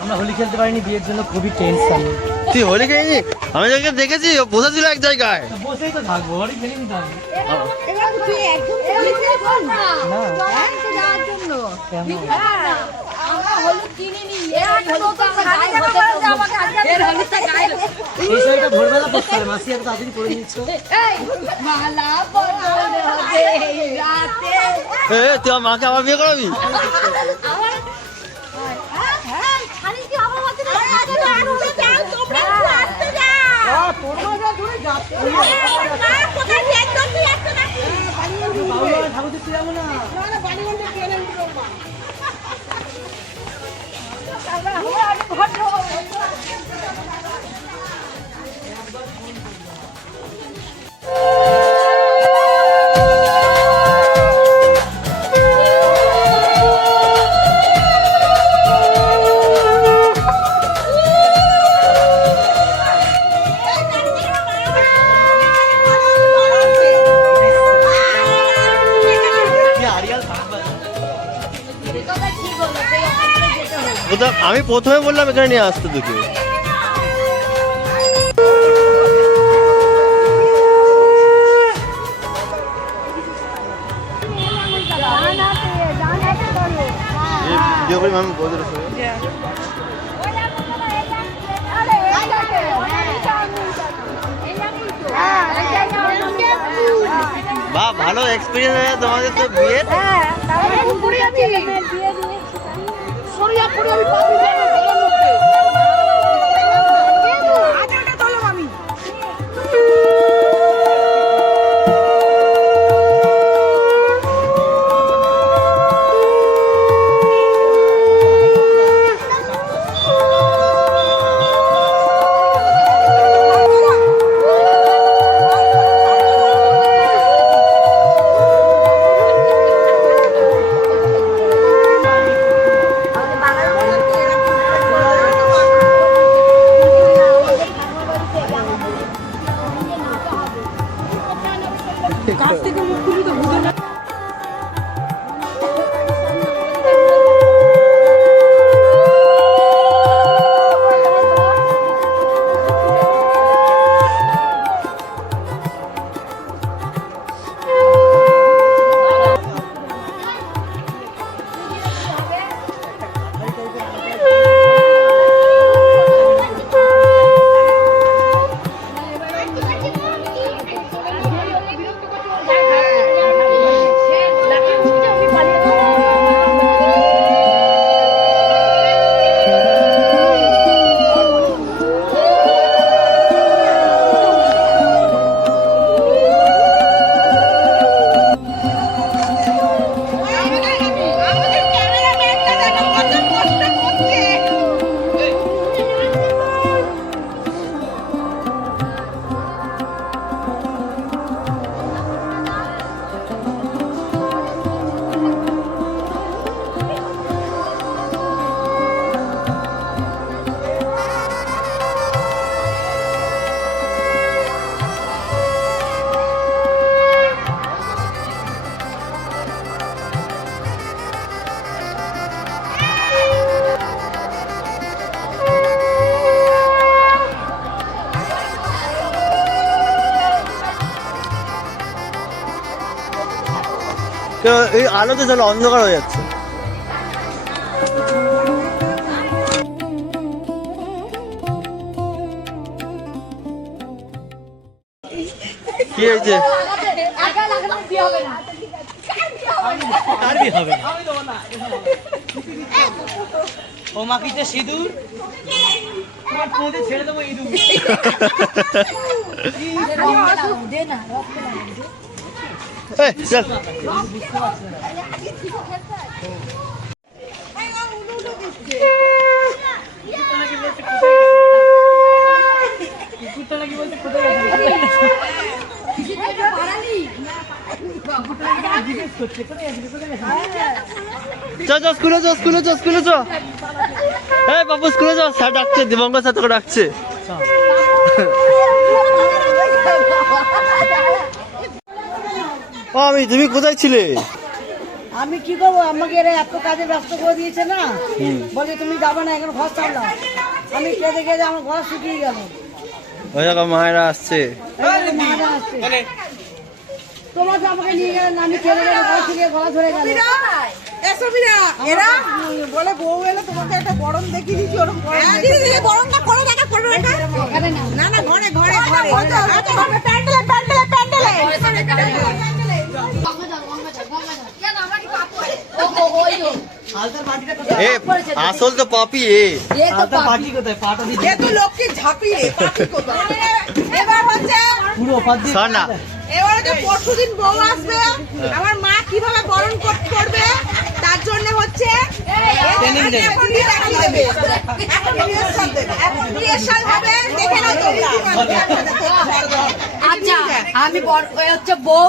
আমরা হোলি খেলতে পারিনি, বিয়ের জন্য খুবই টেনশন। তুই হোলি খেলিনি? আমি তোকে দেখেছি বসে ছিল এক জায়গায়। বসেই তো থাকবো, হোলি খেলিনি তো আমি। ভোরবেলা পড়তে হবে, মাসি এত তাড়াতাড়ি করে নিচ্ছ। তুই আমার মাকে আবার বিয়ে করাবি? আমি প্রথমে বললাম এখানে নিয়ে আসতে তোকে। বাহ, ভালো এক্সপিরিয়েন্স হয়েছে তোমাদের তো বিয়ে। এই আলোতে চলো অন্ধকার হয়ে যাচ্ছে। কি হয়েছে? ও মাখিতে সিঁদুর, ছেড়ে দেবো ইঁদুর। চল স্কুলে চ, স্কুলে চ, স্কুলে চ। এই বাবু স্কুলে চ, স্যার ডাকছে, দিবঙ্গ স্যার তোকে ডাকছে। আমি, তুমি কোথায় ছিলে? আমি কি করবো, আমাকে এরা এত কাজে ব্যস্ত করে দিয়েছে না, বলে তুমি যাবে না, এখন ঘর চালাও। আমি কেঁদে কেঁদে আমার ঘর শুকিয়ে গেল। ওই দেখো মায়েরা আসছে। মারা আসছে, তোমাকে আমাকে নিয়ে গেলেন, আমি কেঁদে কেঁদে ঘর শুকিয়ে গলা ধরে গেল। এরা বলে বউ এলে তোমাকে একটা গরম দেখিয়ে দিচ্ছি, ওরকম গরমটা করে দেখা করবে না না ঘরে ঘরে এ আসল তো পাপি এ। পাটি কোথায় পাটা দিচ্ছে এ তো লোককে ঝাঁপিয়ে পাখি কোথায়। এবার হচ্ছে পুরো পাত দিয়ে শোন না, এবারে যে পরশুদিন বউ আসবে, আমার মা কিভাবে বরণ করবে তার জন্য হচ্ছে এখন দেখিয়ে দেবে। এখন রিহার্সাল দেবে, এখন রিহার্সাল হবে, দেখে নাও তোমরা। আচ্ছা আমি ওই হচ্ছে বউ,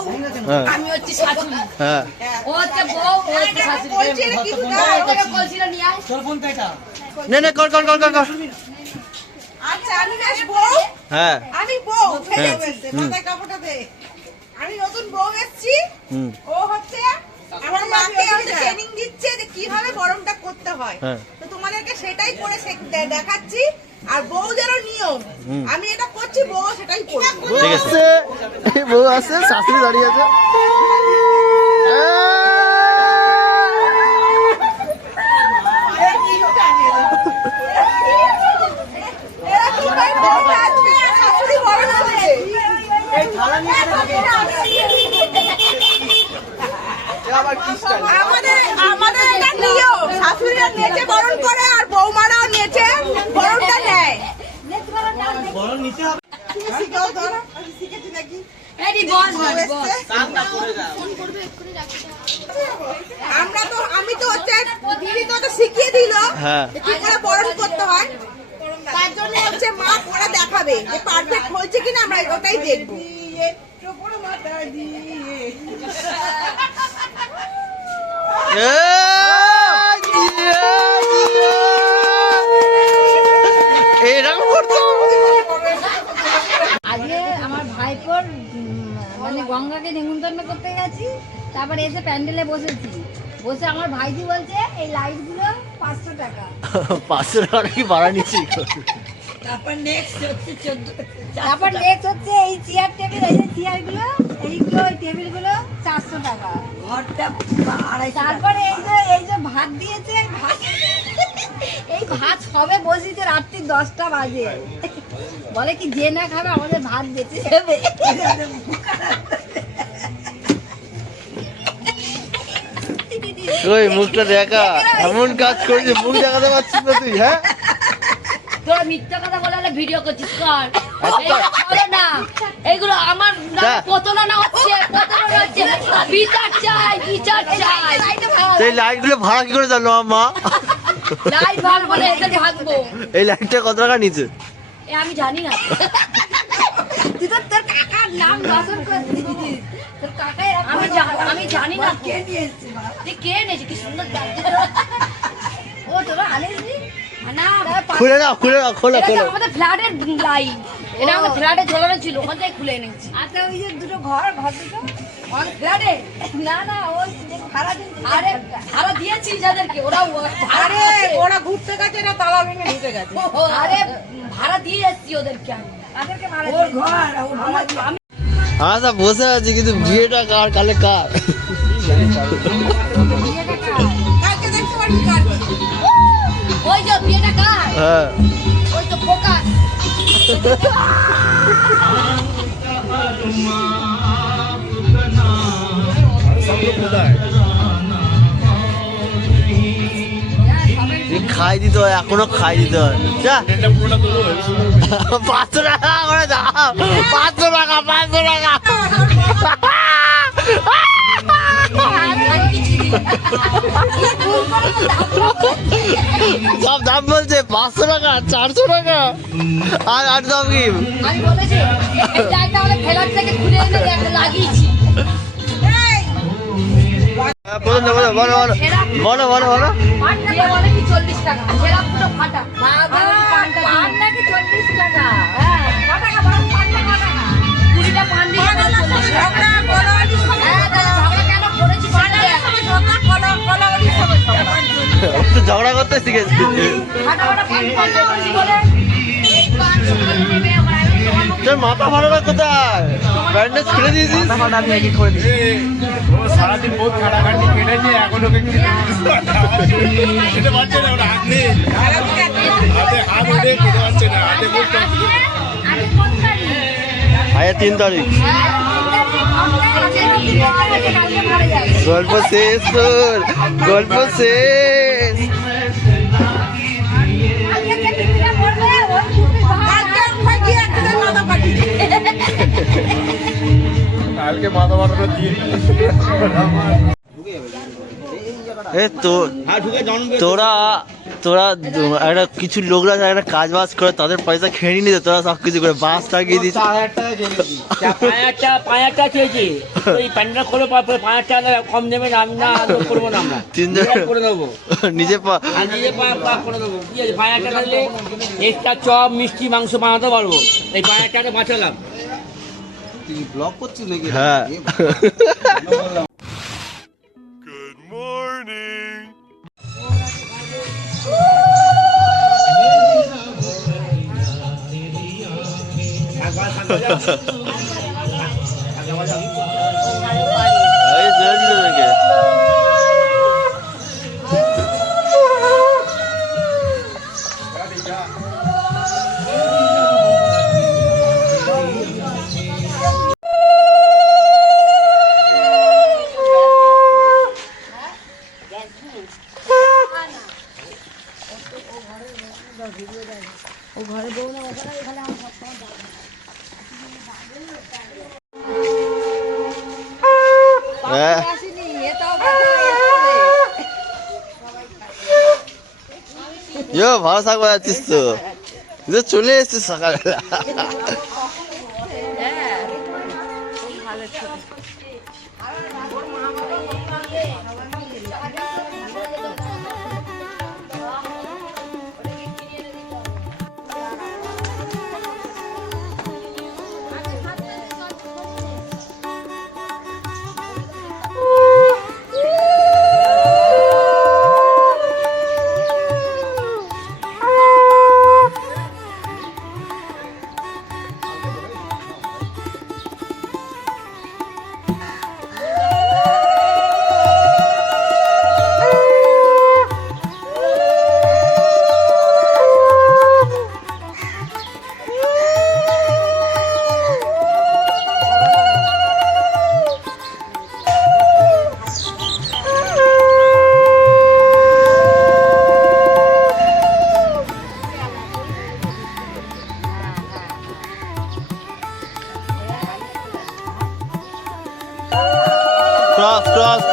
হ্যাঁ। আমি হচ্ছে শাশুড়ি। হ্যাঁ ও হচ্ছে বউ, ও হচ্ছে শাশুড়ি। বলছি এটা কি দাও? ওকে বলছিল নিয়ে আয়। তোর ফোন তো এটা নে নে কর কর কর কর কর। আচ্ছা আমি বেশ বউ, হ্যাঁ আমি বউ ফেলে হ্যাঁ। গেছে, মাথায় কাপড়টা দে। আমি নতুন বউ এসেছি, হুম। ও হচ্ছে আমার মাকে হচ্ছে ট্রেনিং দিচ্ছে যে কিভাবে গরমটা করতে হয়। হ্যাঁ। তো তোমাদেরকে সেটাই করে দেখাচ্ছি। আর বউ যেন নিয়ম, আমি এটা করছি, বউ সেটাই করবে। ঠিক আছে। বউ আছে, শাশুড়ি দাঁড়িয়ে আছে। এরা কি করে বউ আসবে আর শাশুড়ি বরণ করবে? আমাদের এটা নিয়ম, শাশুড়িরা নেচে বরণ করে আর বৌমারাও নেচে বরণটা নেয়। বড় নিতে হবে শিখাও ধরো, আমি শিখেছি নাকি? এডি বস বস বস। আমি তো হচ্ছে দিদি তো ওটা শিখিয়ে দিল হ্যাঁ। যে কি করে বরণ করতে হয়। তার জন্য হচ্ছে মা করে দেখাবে যে পারফেক্ট হয়েছে কিনা, আমরা ওটাই দেখবো। এরকম করতো। আজকে আমার ভাইপোর মানে গঙ্গাকে নিমন্ত্রণ করতে গেছি, তারপরে এসে প্যান্ডেলে বসেছি। বসে আমার ভাইজি বলছে এই লাইট গুলো 500 টাকা। 500 টাকা কি ভাড়া নিচ্ছি? তারপর নেক্সট হচ্ছে এই চেয়ার টেবিল, এই যে চেয়ার গুলো, এইগুলো ওই টেবিল গুলো 400 টাকা। তারপরে এই যে ভাত দিয়েছে, এই ভাত সবে বসিতে রাত্রি 10টা বাজে। বলে কি যে না খাবে আমাদের ভাত দিতে হবে। ওই মুখটা দেখা, এমন কাজ করছে, মুখ দেখাতে পারছিস না তুই? হ্যাঁ তোরা মিথ্যা কথা বলে ভিডিও করছিস কর। এইগুলো করো না, এইগুলো আমার হ্যাঁ। প্রতারণা হচ্ছে, বিচার চাই, বিচার চাই। এই লাইট গুলো ভাড়া কি করে জানো মা? লাইট ভাল বলে এটা ভাগবো। এই লাইটটা কত টাকা নিচ্ছে? এ আমি জানি না। তুই তো তোর কাকার নাম বাসন করে দিছিস। তোর কাকাই আমি জানি না কে নিয়ে এসেছে। তুই কে নিয়েছিস? কি সুন্দর লাগছে। ও তোরা আনিসনি? না খুলে নাও, খুলে নাও, খোলো এটা খোলো। আমাদের ফ্ল্যাটের লাইট। এটা আমাদের ফ্ল্যাটে ঝোলানো ছিল, ওখান থেকে খুলে এনেছি। আচ্ছা ওই যে দুটো ঘর দুটো আমাদের ফ্ল্যাটে? না ওই ভাড়া দিন। আরে ভাড়া দিয়েছি যাদেরকে, ওরা আরে ওরা ঘুরতে গেছে না, তালা ভেঙে ঢুকে গেছে। আরে ভাড়া দিয়ে এসছি ওদেরকে আমি। তাদেরকে ভাড়া ওর ঘর আমি আচ্ছা বসে আছি, কিন্তু বিয়েটা কার কালে কার? কালকে দেখতে পারবি কার। ওই যে বিয়েটা কার? হ্যাঁ ওই তো ফোকাস। খাই দিতে হয়, এখনো খাই দিতে হয়। যা 500 টাকা করে দাও, 500 টাকা, 500 টাকা। সব দাম বলছে 500 টাকা, 400 টাকা, আর দাম কি? আমি বলেছি এই লাইটটা আমাদের ফেলার থেকে খুলে এনে লাগিয়েছি। বলো বলো বলো বলো বলো বলো। দিয়ে বলে কি 40 টাকা, ছেঁড়া পুরো ফাটা। পান নাকি 40 টাকা। হ্যাঁ কত টাকা বরং পানটা কত টাকা? 20টা পান দিয়ে 40 টাকা। হ্যাঁ তাহলে ঝগড়া কেন করেছিস? করতে শিখেছি। তোর মাথা ভালো না কোথায়? ব্যান্ডেজ খুলে দিয়েছিস? আমি এডিট করে দিচ্ছি। সারাদিন বহুত খাটাখাটি কেটেছে, এখন ওকে খেতে পারছে না, ওটা হাত নেই, হাতে হাত উঠে খেতে পারছে না, হাতে খুব আয়া 3 তারিখ গল্প শেষ তোর, গল্প শেষ। কালকে মাথা বাটাটা দিয়ে এ তো তোরা তোরা একটা কিছু লোকরা একটা কাজ বাজ করে তাদের পয়সা খেয়ে নিতে, তোরা সব কিছু করে বাস টাকিয়ে দিস। 5,000 টাকা চেয়েছি, ওই প্যান্ডেল করে 5,000 টাকা কম দেবে না, আমি না করবো না, আমরা করে দেবো নিজে নিজে করে দেবো। কি আছে 5,000 টাকা দিলে এক্সট্রা চপ মিষ্টি মাংস বানাতে পারবো, এই 5,000 টাকা বাঁচালাম। ব্লগ করছিস নাকি? হ্যাঁ এই জয় দিল নাকি? ভালো থাকবো যাচ্ছিস তো, চলে এসছিস সকালবেলা।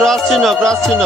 ক্রস চিহ্ন, ক্রস চিহ্ন।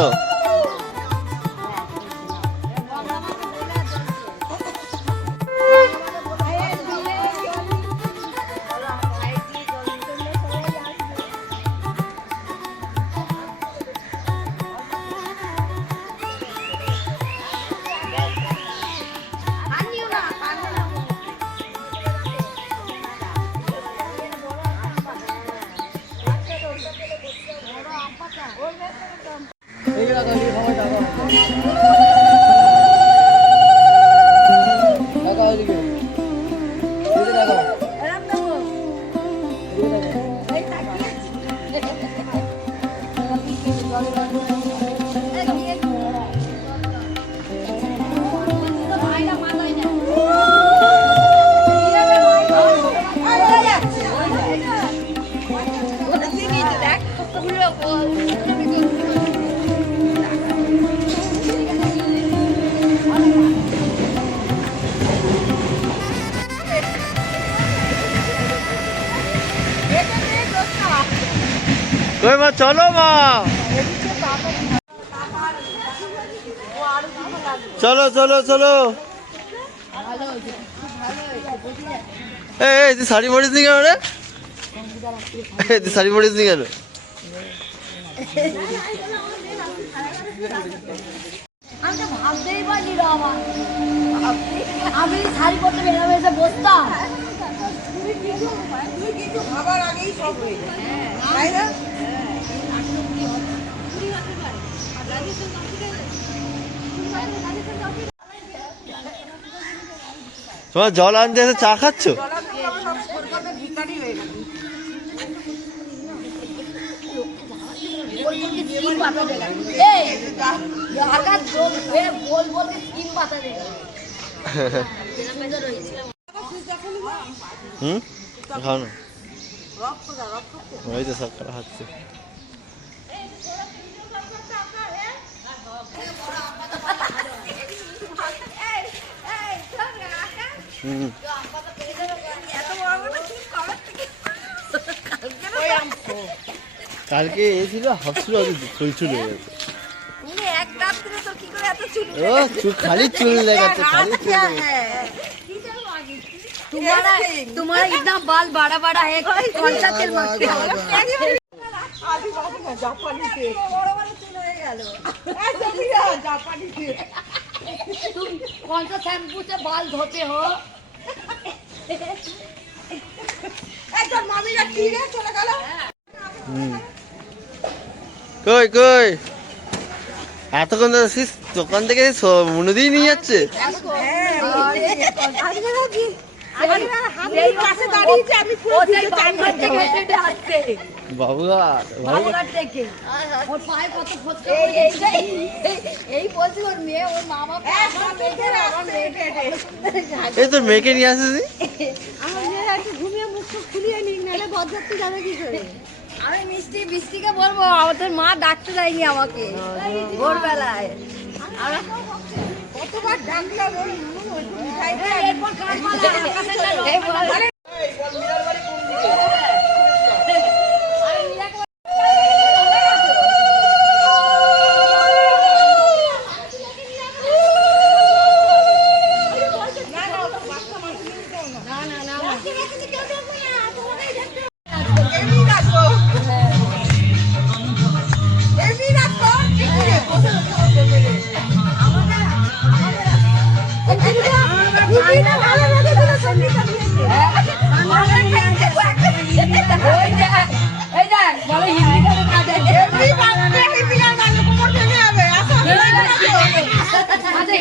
কই মা, চলো মা, চলো চলো চলো। এই তুই শাড়ি পরিস নি কেন রে? তুই শাড়ি পরিস নি কেন? আমি তো ভাবতেই পারি না, আমি শাড়ি পরতে বেরোবে এসে বসতাম। তুই কিছু ভাবার আগেই সব হয়ে যায়, তাই না? তোমার জল আনতে এসে চা খাচ্ছ? হুম, খাও না, ওই তো সব করা হচ্ছে। হুম, কালকে এসেছিল হাসছিল, চুল চুল হয়ে গেছে। এক রাত্রে তো কি করে এত চুল ও চুল খালি চুল লেগেছে, খালি চুল লেগেছে। तुम्हारा इतना बाल बड़ा बड़ा है, कौन सा तेल मारते हो? জাপানি কেক বড় বড় চুল হয়ে গেল। জাপানি কেক तुम कौन सा शैम्पू से बाल धोते हो? একদম মামিরা কি রে চলে গেল। কই কই এতক্ষণ ধরে দোকান থেকে মুনুদি নিয়ে যাচ্ছে। বাবুয়া এই তোর মেয়েকে নিয়ে আসিস? ঘুমিয়ে মুখ খুলিয়ে নিক, নাহলে বদলাতে যাবে কি করে? আমি মিষ্টি বৃষ্টিকে বলবো, আমাদের মা ডাকতে দেয়নি আমাকে ভোরবেলায়। কতবার ডাকলাম ওই এরপর কাজবালা আকাশে গেল।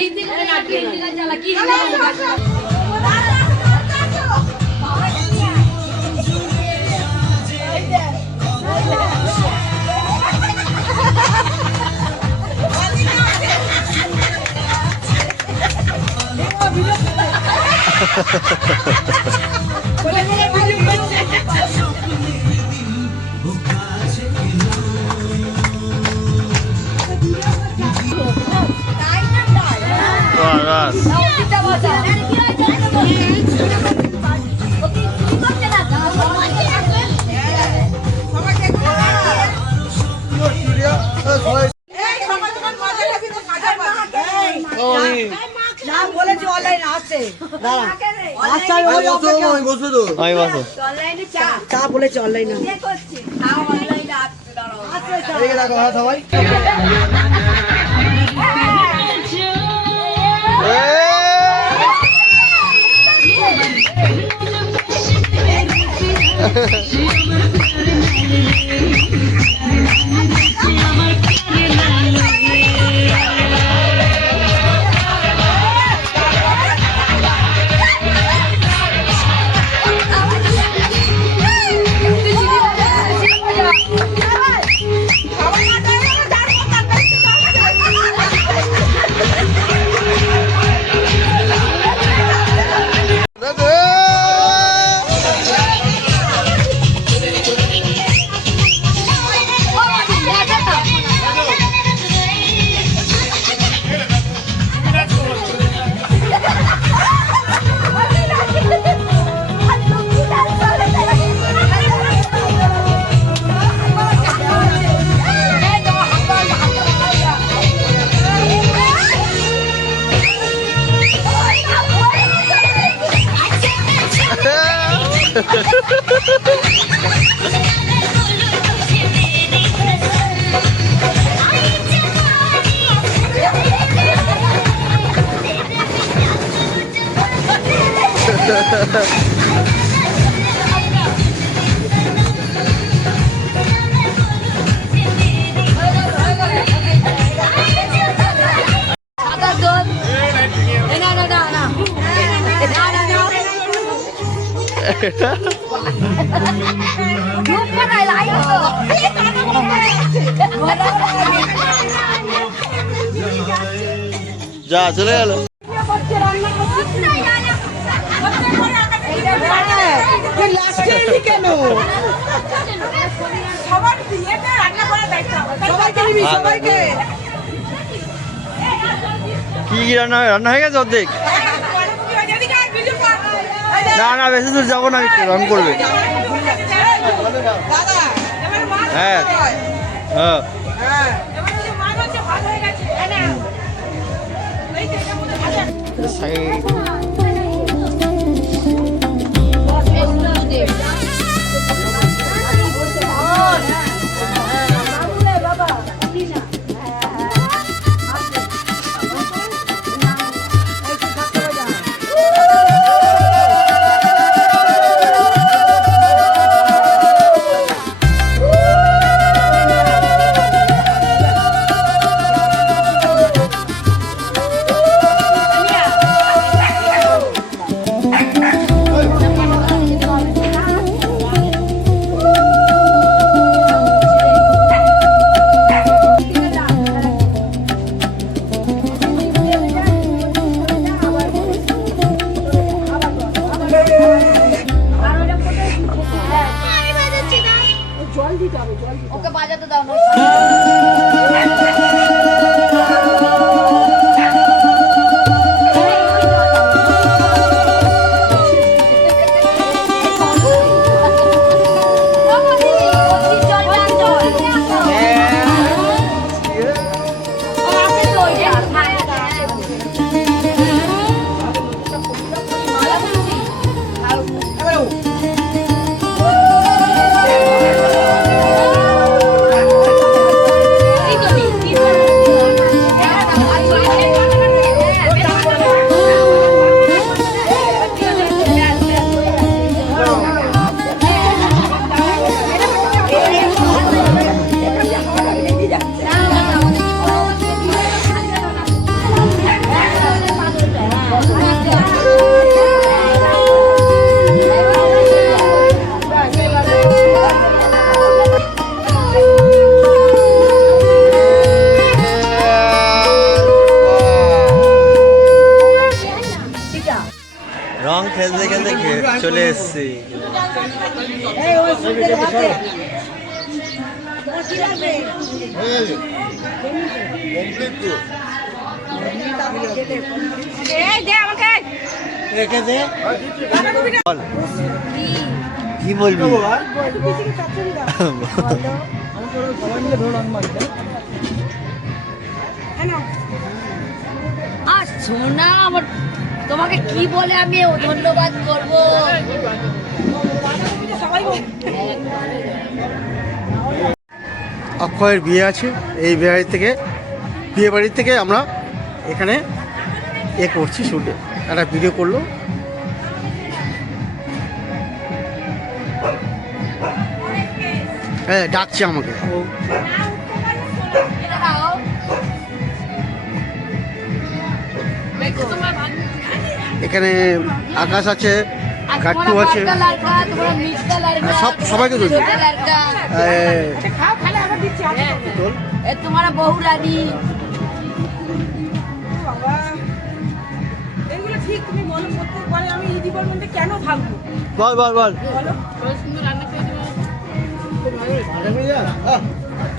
हिंदी में नाट्य चला की নাম বলেছি অনলাইন আসছে, দাঁড়া আসছে, আমি বসবো তো, আমি বসো। অনলাইনে চা চা বলেছি অনলাইনে কে করছে তাও অনলাইনে আসছে দাঁড়াও এদিকে দেখো, হ্যাঁ সবাই ধূপ বানাই লাইট তো যা চলে গেল। লাস্টে কেন সবার বিয়েতে রান্না করার দায়িত্ব আমার। সবাইকে নিবি সবাইকে কি কি রান্না রান্না হয়ে গেছে অর্ধেক? এদিকে আয়, ভিডিও কর। না না বেশি দূর যাবো না, রং করবে। দাদা এবার মা হ্যাঁ হ্যাঁ এবার যদি মা হচ্ছে ভালো হয়ে গেছে এই যে এটার মধ্যে ভাজা ওকে বাজাতে দাও না রং খেলতে খেলতে চলে এসছি। এই দে আমাকে বল, কি বলবি? আর সোনা আমার তোমাকে কি বলে আমি ধন্যবাদ করবো। অক্ষয়ের বিয়ে আছে, এই বিয়ে বাড়ির থেকে আমরা এখানে করছি শুটে, একটা ভিডিও করলো। হ্যাঁ ডাকছে আমাকে। এখানে আকাশ আছে, কাট্টু আছে, সবাইকে ধরছি। তোমার বহু রানী এগুলো ঠিক তুমি বলো প্রত্যেকবারে আমি এই ডিপার্টমেন্টে কেন থাকবো বল বল বল।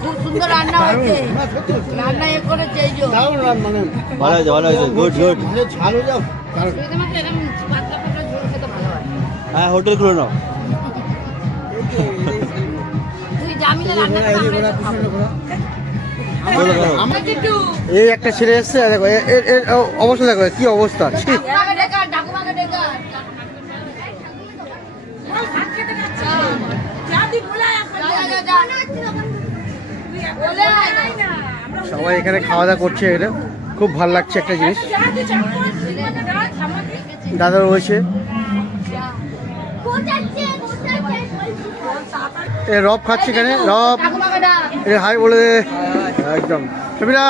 খুব সুন্দর রান্না হয়েছে, রান্না এ করেছে এই যে ভালো হয়েছে ভালো হয়েছে, গুড গুড। হ্যাঁ হোটেল খুলে নাও। তুই জামিলে রান্না এই একটা ছেলে এসছে, দেখো এর অবস্থা, দেখো কি অবস্থা। সবাই এখানে খাওয়া দাওয়া করছে, এটা খুব ভালো লাগছে একটা জিনিস। দাদা রয়েছে, রব খাচ্ছে এখানে, রব হাই বলে দে একদম। ছবিরা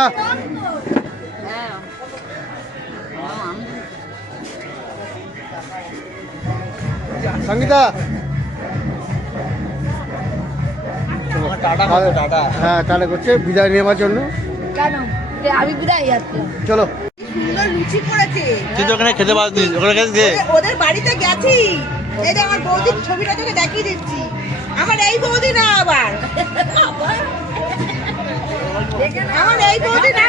সঙ্গীতা হ্যাঁ টাটা করছে বিদায় নেওয়ার জন্য। কেন আমি বিদায় যাচ্ছি চলো সুন্দর লুচি করেছে। তুই তো ওখানে খেতে পারবি, ওখানে খেতে ওদের বাড়িতে গেছি, এই যে আমার বৌদির ছবিটা তোকে দেখিয়ে দিচ্ছি। আমার এই বৌদি না, আবার আমার এই বৌদি না,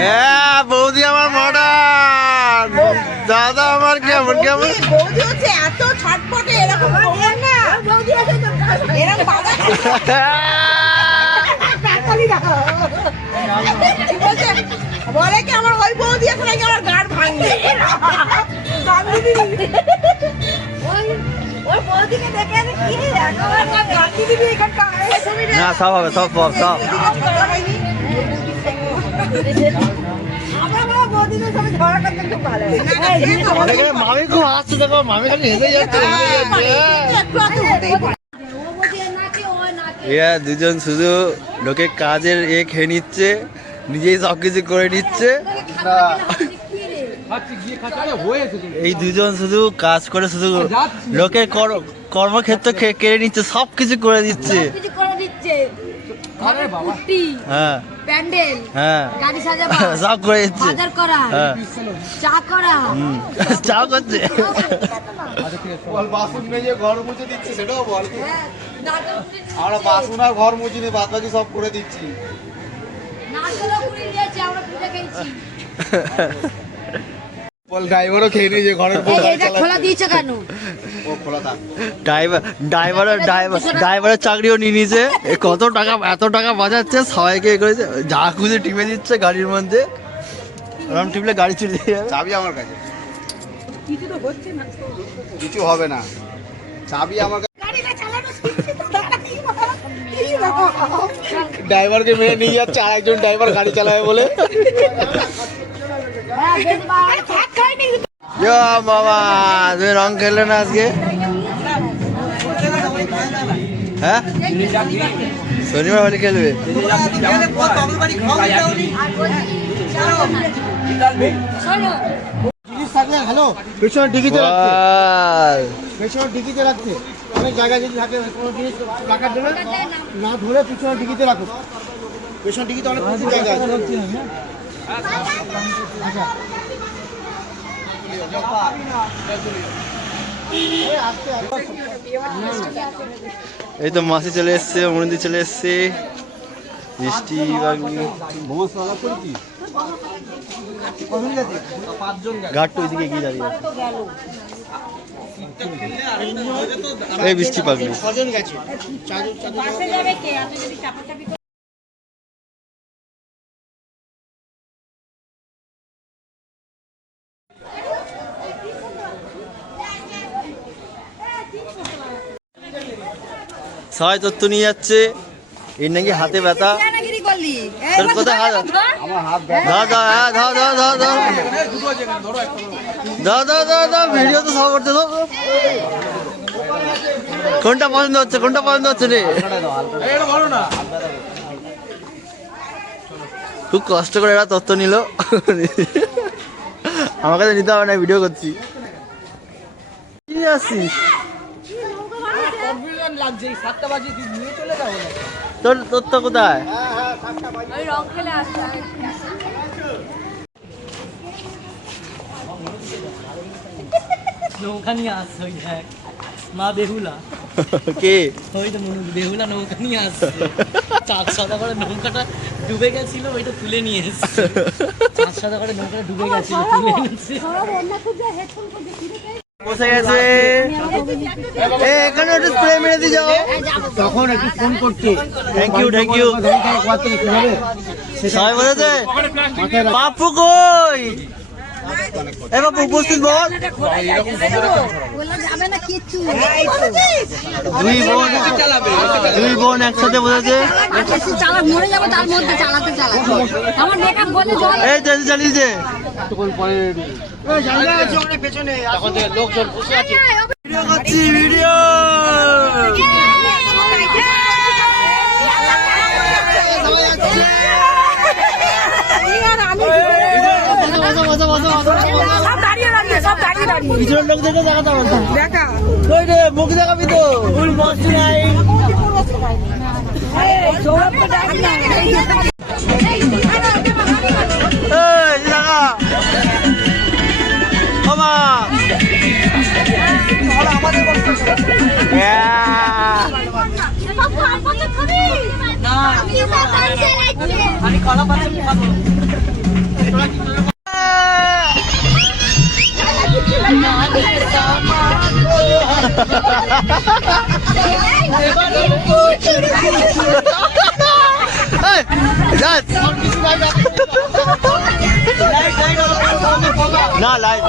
হ্যাঁ বৌদি আমার মডার্ন, দাদা আমার কেমন কেমন। বৌদি হচ্ছে এত ছটপটে, এরকম বৌদি না, এরকম বাবা বলে কি আমার ওই বৌদি এখন নাকি আমার গাড় ভাঙবে। ওই বৌদিকে দেখে আমি কি একেবারে গাড়ি দিবি এখানটা। না সব হবে, সব সব সব আমার বাবা বৌদিদের সাথে ঝগড়া করতে খুব ভালো। মামি খুব হাসছে, দেখো মামি খালি হেসে যাচ্ছে। এরা দুজন শুধু লোকে কাজের খেয়ে নিচ্ছে, নিজেই সব কিছু করে নিচ্ছে। এই দুজন শুধু কাজ করে, শুধু লোকের কর্মক্ষেত্র কেড়ে নিচ্ছে, সব কিছু করে দিচ্ছে। হ্যাঁ প্যান্ডেল, হ্যাঁ গাড়ি সাজানো, সব করে দিচ্ছে। বাজার করা, হ্যাঁ চা করা, চা করছে। বাসন মেজে ঘর মুছে দিচ্ছে, সেটাও বল। আমরা আমরা বাসন আর ঘর মুছি নি, বাদ বাকি সব করে দিচ্ছি। নারকেলও কুড়িয়ে দিয়েছে, আমরা পিঠে খেয়েছি। বল ড্রাইভারও খেয়ে নিয়েছে ঘরের এই এটা খোলা দিয়েছে কেন? ও খোলা থাক। ড্রাইভারের চাকরিও নিয়ে নিয়েছে। কত টাকা, এত টাকা বাজাচ্ছে, সবাইকে এ করেছে, যা খুঁজে টিপে দিচ্ছে গাড়ির মধ্যে। ওরম টিপলে গাড়ি চলে যাবে। চাবি আমার কাছে, কিছু হবে না, চাবি আমার কাছে। ড্রাইভারকে মেরে নিয়ে যাচ্ছে, আর একজন ড্রাইভার গাড়ি চালাবে বলে। বাবা তুমি রং খেললে না আজকে? হ্যাঁ শনিবার বাড়ি খেলবে? জিনিস থাকলে হ্যালো পেছনে ডিকিতে রাখতে, পেছনে ডিকিতে রাখতে। অনেক জায়গায় যদি থাকে কোনো জিনিস রাখার জন্য না ধরে পিছনে ডিকিতে রাখো। পেছনে ডিকিতে অনেক কিছু জায়গা আছে। এই তো মাসি চলে এসছে, অমরদি চলে এসছে, বৃষ্টি ঘাটটা ওইদিকে এগিয়ে দাঁড়িয়ে আছে। এই বৃষ্টি পাগলি ছজন গেছে। সবাই তথ্য নিয়ে যাচ্ছে। এর নাকি হাতে ব্যথা। তোর কোথায় হাত? দাও দাও, হ্যাঁ দাও দাও দাও দাও দাও দাও দাও দাও, ভিডিও তো সব করতে দাও। কোনটা পছন্দ হচ্ছে, কোনটা পছন্দ হচ্ছে রে? খুব কষ্ট করে এরা তথ্য নিল। আমার কাছে নিতে হবে না, ভিডিও করছি। কি আসছিস? তোর তথ্য কোথায়? নৌকা নিয়ে আসছে ওই দেখ, মা বেহুলা, কে? ওই তো বেহুলা নৌকা নিয়ে আসছে। 400 করে নৌকাটা ডুবে গেছিল, ওইটা তুলে নিয়ে এসছে। 400 করে নৌকাটা ডুবে গেছিল, তুলে এনেছে। বসে গেছে। এখানে একটু স্প্রে মেরে দিয়ে যাও। তখন একটু ফোন করতে। Thank you thank you. সবাই বলেছে পাপ্পু কই? এ বাপু উপস্থিত বল। দুই বোন একসাথে বলেছে। এই তো চালিয়েছে। ভিডিও করছি, ভিডিও। সব দাঁড়িয়ে পিছনের লোক দেখে দেখাতে হবে তো। দেখা ওই রে মুখ দেখাবি তো ফুল মস্তি নাই এই দেখা বাবা আমি কলা পাতা খাবো। না লাইট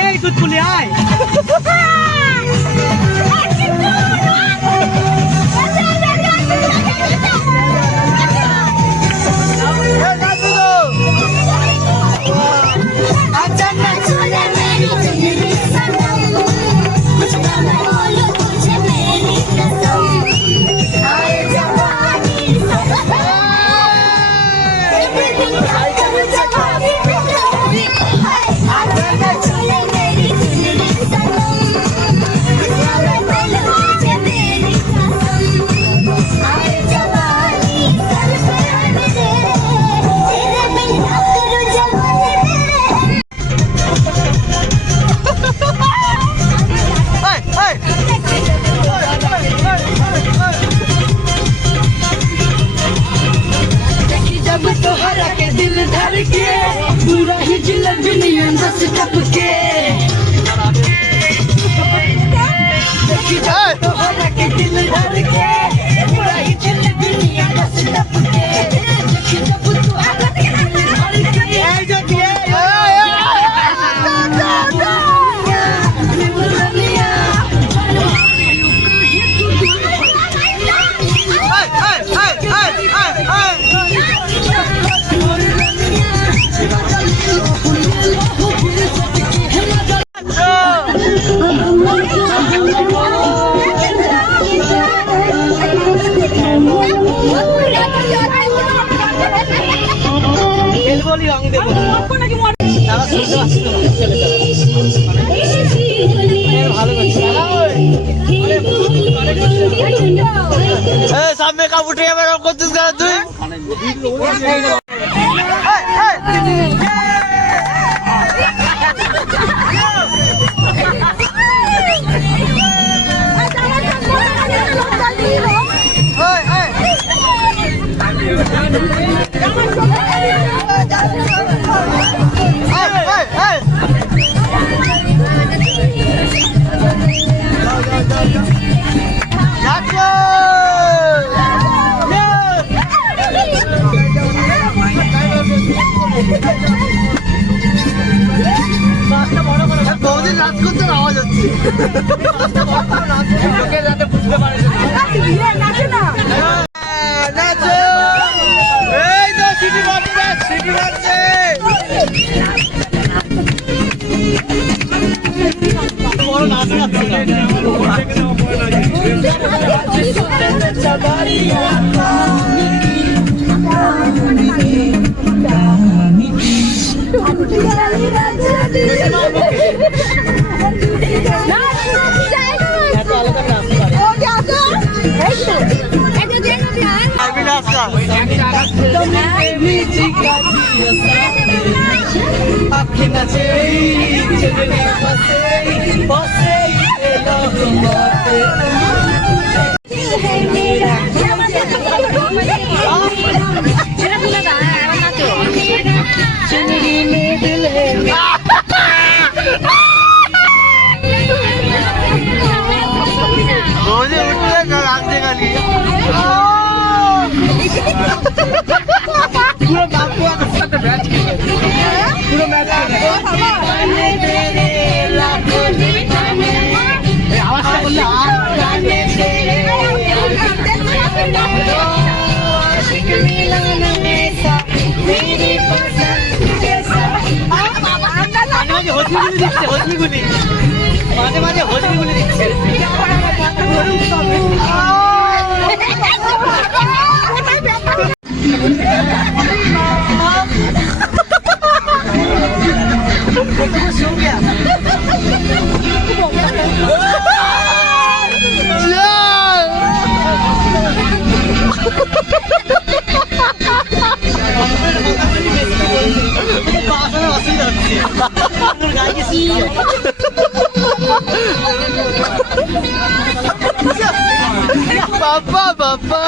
এই দুধ পুলি আয়। সামনে কাপড় বেরো করছিস কেন তুই? বহুদিন রাত করতে আওয়াজ হচ্ছে যাতে বুঝতে পারে এই তো সিটি মারছে বড় নাচ আখি নাচে চলে বসে বসে এলো মতে रोजे उठते ना रास्ते का लिए পুরো বাপু আমার সাথে ম্যাচ খেলে পুরো ম্যাচ খেলে এই আওয়াজটা করলে হজমিগুলি মাঝে মাঝে হজমিগুলি দিচ্ছে बाबा बाबा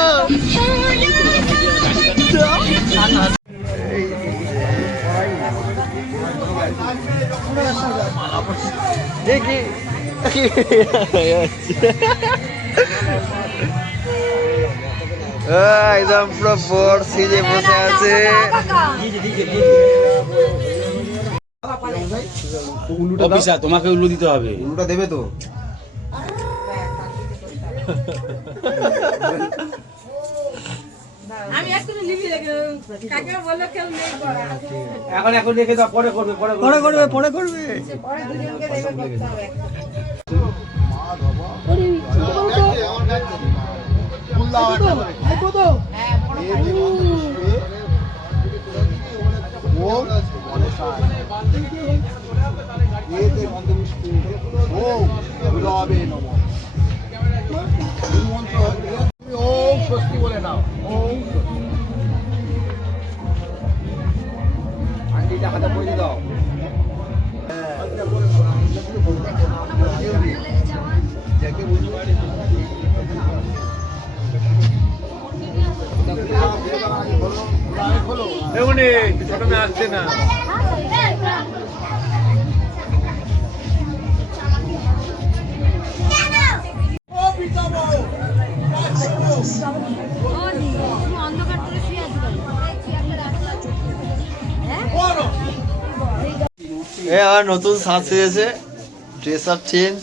একদম পুরো বড় সিজে বসে আছে অফিসার তোমাকে উল্লু দিতে হবে। উল্টা দেবে তো আমি একটু লিবি কাকে বললো কেউ নেই করা এখন রেখে দাও, পরে করবে পরে করবে পরে দুজনকে দেখে করতে হবে বলে নাও আন্টিটা হাতে পড়ে দাও ছোট মেয়ে আসছে না। আর নতুন সাজ সেজেছে ড্রেস আপ চেঞ্জ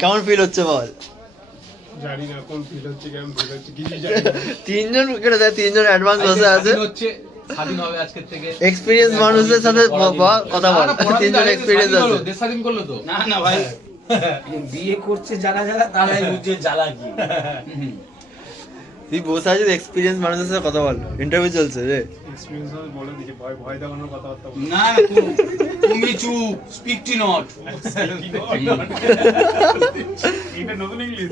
কেমন ফিল হচ্ছে বল জানি না কোন ফিল হচ্ছে, কেমন ফিল হচ্ছে কিছু জানি না। তিনজন কেটে দেয় তিনজন অ্যাডভান্স বসে আছে হচ্ছে স্বাধীন হবে আজকের থেকে। এক্সপিরিয়েন্স মানুষদের সাথে কথা বল তিনজন এক্সপিরিয়েন্স আছে দেশ স্বাধীন করলো তো। না না ভাই, বিয়ে করছে যারা যারা তারাই বুঝছে জ্বালা কি। তুই বসে আছিস এক্সপিরিয়েন্স মানুষদের সাথে কথা বল ইন্টারভিউ চলছে রে এক্সপেরিয়েন্স বলে দিছে, ভয় ভয় দেখানোর কথাবার্তা বলে। না তুমি চুপ, স্পিক টি নট। এটা নতুন ইংলিশ।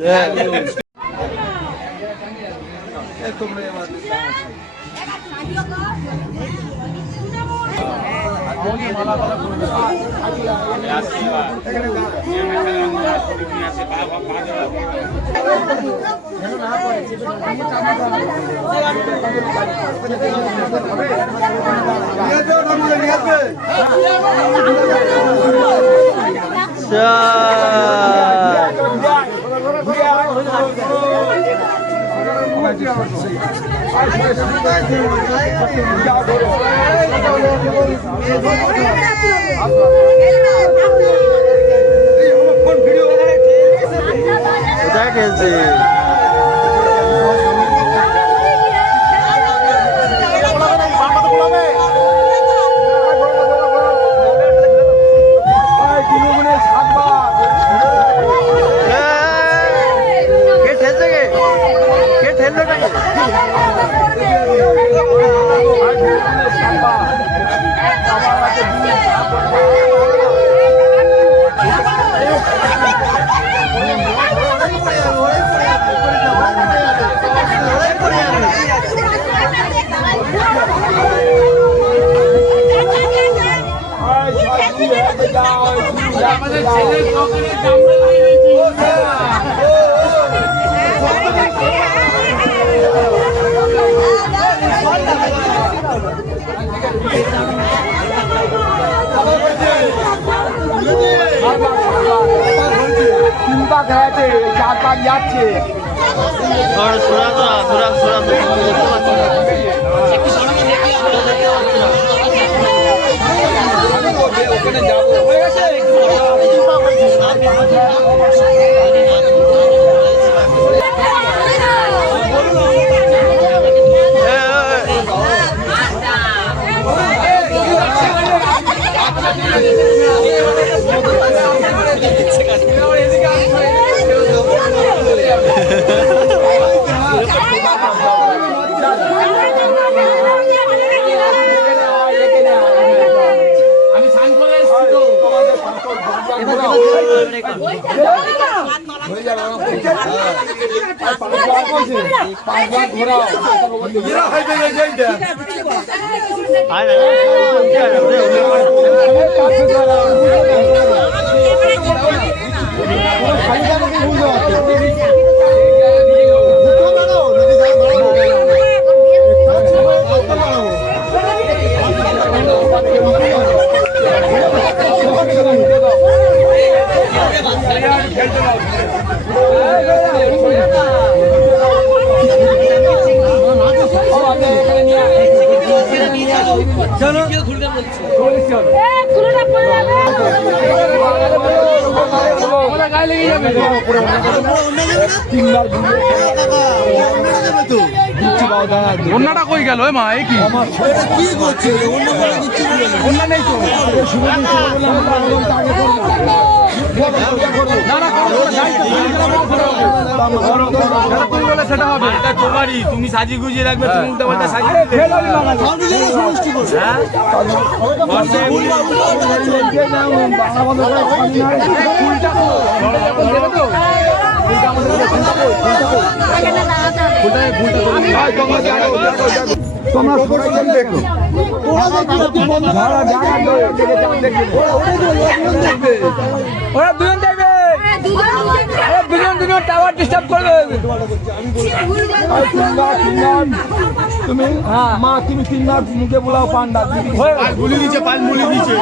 কোথায় খেলছে আমাদের ছেলের দোকানের দামটা লাগিয়েছি আমি স্নান করে এসেছি তো অন্যটা কই গেল মা এই কি কি করছে অন্য নেই তো সেটা হবে তোমারই তুমি সাজি গুজিয়ে রাখবে তুমি উল্টা পাল্টা সাজিয়ে তোমরা সবাই দেখো ওরা দুজন দেখবে দুজন টাওয়ার ডিস্টার্ব করবে তুমি মা তুমি তিনবার মুখে বোলাও পান্ডা গুলি দিচ্ছে পাল মুলি দিচ্ছে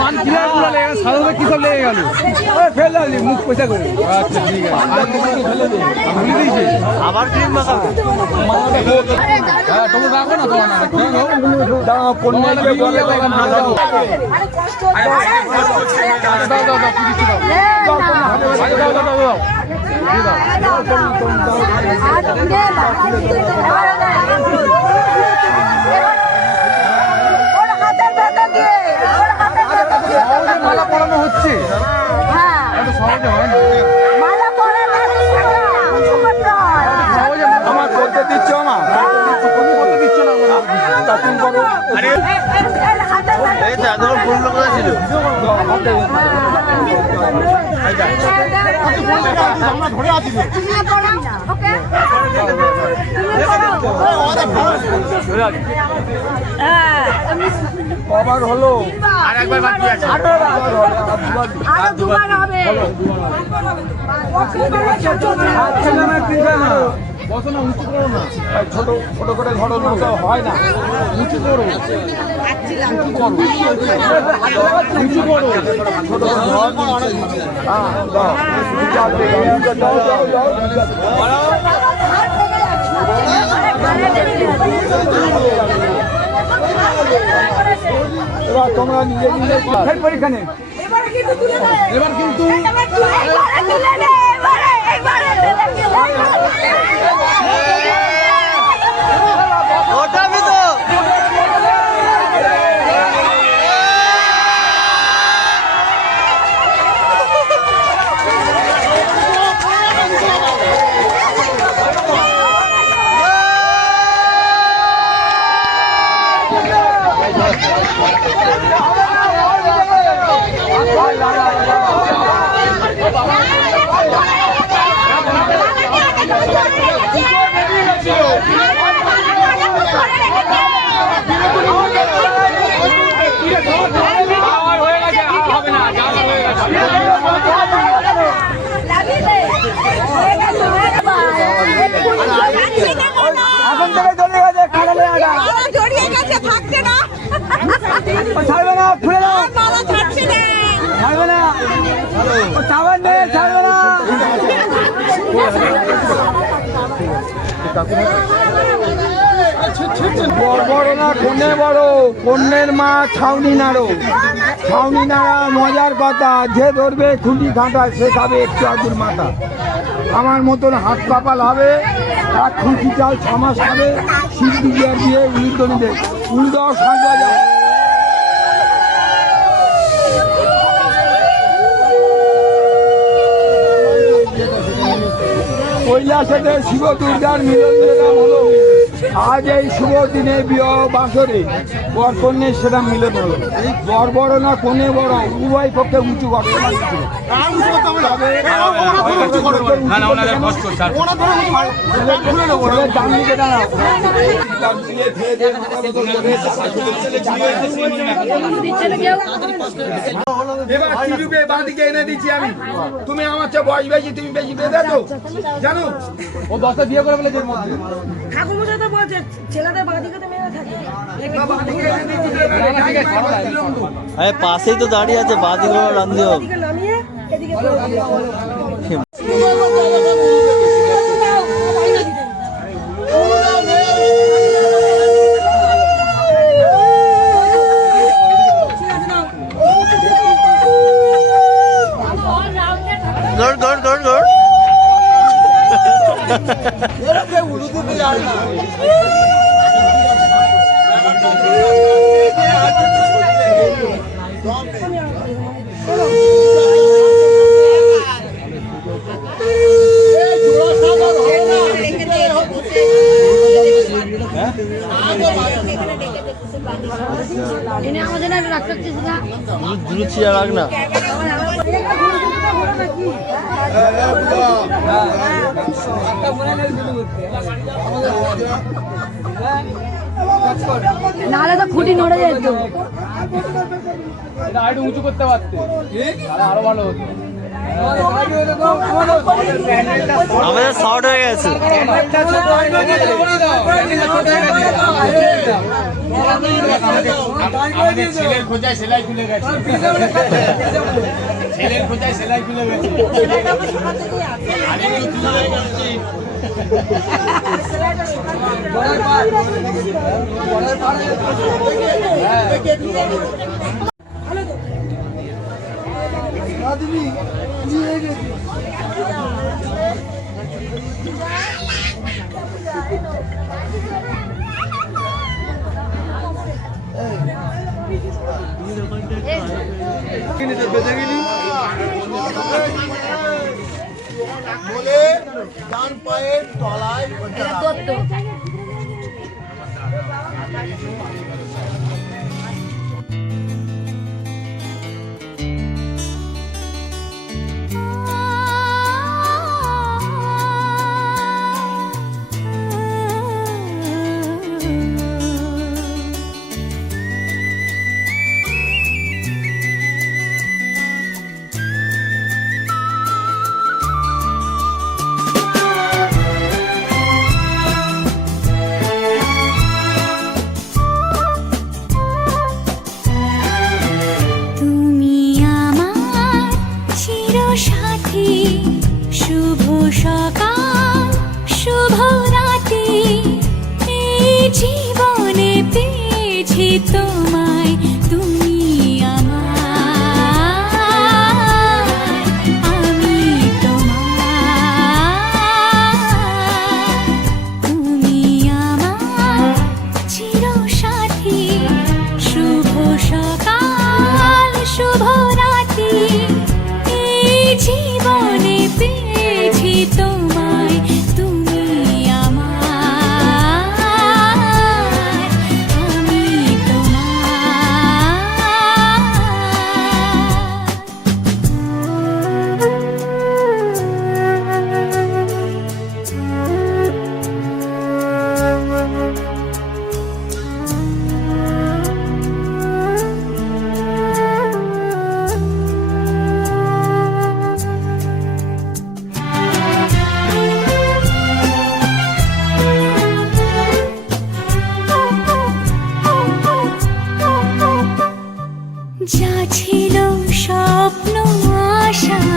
পান কিনার বুলালে সাধারণত কি সব লেগে গেল ফেলে মুখ পয়সা করে আচ্ছা ঠিক আছে গুলি দিয়েছে আবার ক্রিম মাখাবে হ্যাঁ তোমরা রাখো না তোমার দাও কন্যাকে বলে না দাও দাও মালা পড়ানো হচ্ছে এত সহজে হয় না আমার করতে দিচ্ছ আমার তুমি করতে দিচ্ছ না তুমি করো এই তো এতক্ষণ ফুল লোক ছিল আমরা ধরে আছি কবার হলো আর একবার বাকি আছে বসো না উঁচু করো না ছোট ছোট করে ধরো না হয় না উঁচু করো উঁচু করো ছোট এবার তোমরা নিজে নিজে পরীক্ষা নেই এবার কিন্তু ওটাবি তো Thank you. বড় না কোনে বড়, কন্যের মা ছাউনি নাড়ো। ছাউনি নাড়া মজার কথা, যে ধরবে খুঁটি ঘাঁটা সে খাবে একটু আদুর মাথা। আমার মতন হাত কপাল হবে, এক খুঁটি চাল 6 মাস খাবে। সিদ্ধি দিয়ে উলুদনিতে উলুদাও সাজা যায়। কৈলাসেতে শিব দুর্গার মিলন মেলা হলো। আজ এই শুভ দিনে বিবাহ বাসরে বর কন্যের সেটা মিলন হলো। বর বড় না কোনে বড়, উভয় পক্ষে উঁচু করে। এবার টিউবে বাঁদিকে এনে দিচ্ছি আমি। তুমি আমার চেয়ে বয়স বেশি, তুমি বেশি বেঁধে তো জানো। ও 10টা বিয়ে করে ফেলেছে এর মধ্যে। ঠাকুরমশাই তো বলছে ছেলেদের বাঁদিকে তো মেয়ে থাকে। আরে পাশেই তো দাঁড়িয়ে আছে, বাদিকে রান্ধি হোক। এদিকে নামিয়ে এদিকে করে দিও। গড় গড় গড় গড়। দূরে ছিয়া রাখ না। নাহলে তো খুঁটি নড়ে যেত। আরো উঁচু করতে পারতে, আরো ভালো হতো। আমাদের শর্ট হয়ে গেছে। ছেলের খোঁজায় সেলাই খুলে গেছে। ছেলের খোঁজায় সেলাই খুলে গেছে। বলে ডান পায়ের তলায় যা ছিল স্বপ্ন আশা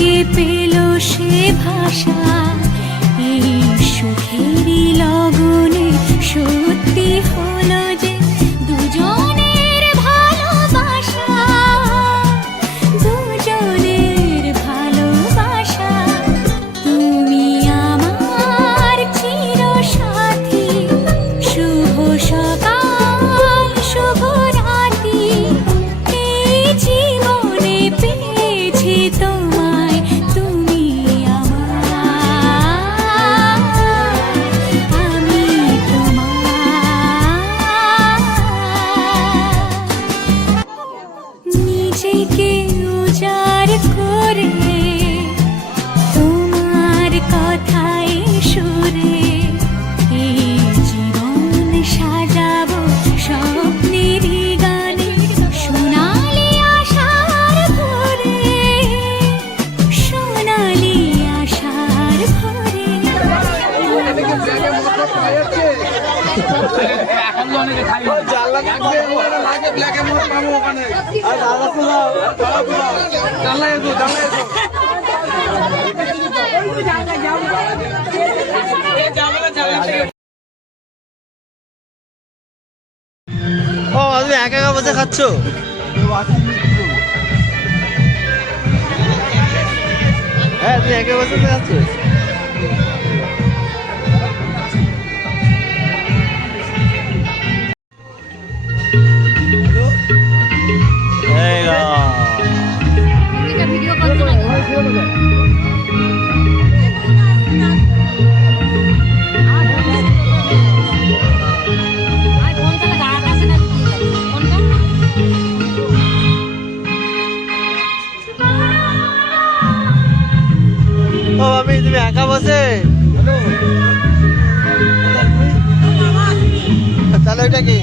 থেকে পেল সে ভাষা এই সুখেরই লগনে সত্যি হলো যে দুজনের ভালোবাসা দুজনের ভালোবাসা তুমি আমার চিরসাথী শুভ সকাল শুভ রাতি এই জীবনে পেয়েছি তোমায় তুমি আমার আমি তোমার নিজেকে উজাড় করে তোমার কথায় সুরে এই জীবন সাজাবো স্বপ্নেরই গানে সোনালি আশার ভরে সোনালি আশার ভরে ও তুমি একা একা বসে খাচ্ছ? হ্যাঁ তুমি একা বসে খাচ্ছ? এই গো। ভিডিও করতো নাকি ও আমি তুমি একা বসে তাহলে ওইটা কি?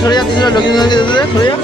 সরে যাচ্ছি লোকিং সরে যা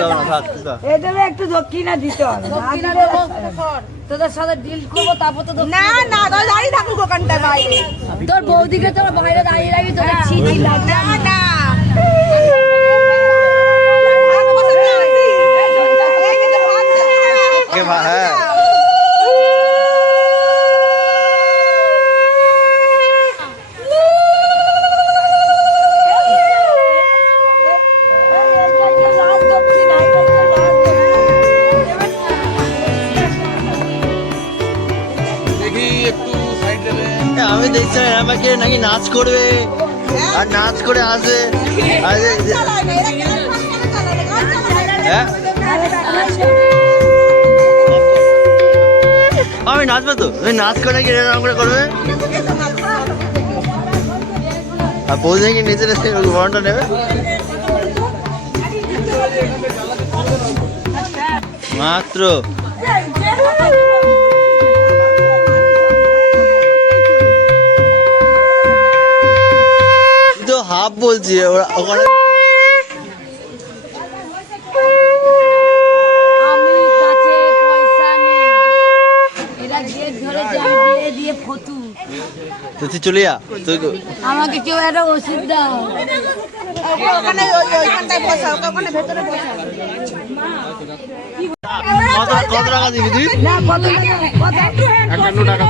দাও না থাক থাক। এদের একটু দক্ষিণা দিতে হবে তোদের সাথে ডিল করবো তারপর তো না না তোরা দাঁড়িয়ে থাকুক ওখানটায় বাইরে তোর বৌদিকে তোর বাইরে দাঁড়িয়ে দাঁড়িয়ে তোর ছি ছি লাগছে। না না কে ভা হ্যাঁ আমি দেখছিলাম আমাকে নাকি নাচ করবে আর নাচ করে আসবে আর হ্যাঁ আমি নাচবে তো তুমি নাচ করে নাকি এরকম করে করবে আর বৌদি নাকি নিচে বরণটা নেবে মাত্র তো হাফ বলছি ওরা ওখানে আমি কাছে পয়সা নেই এরা জেদ ধরেছে আমি দিয়ে দিয়ে ফতু তো তুই চলে যা তুই আমাকে কেউ একটা ওষুধ দাও ওখানে ওইখানটায় বসা ওখানে ভেতরে বসা কত টাকা দিবি তুই না কত টাকা 51 টাকা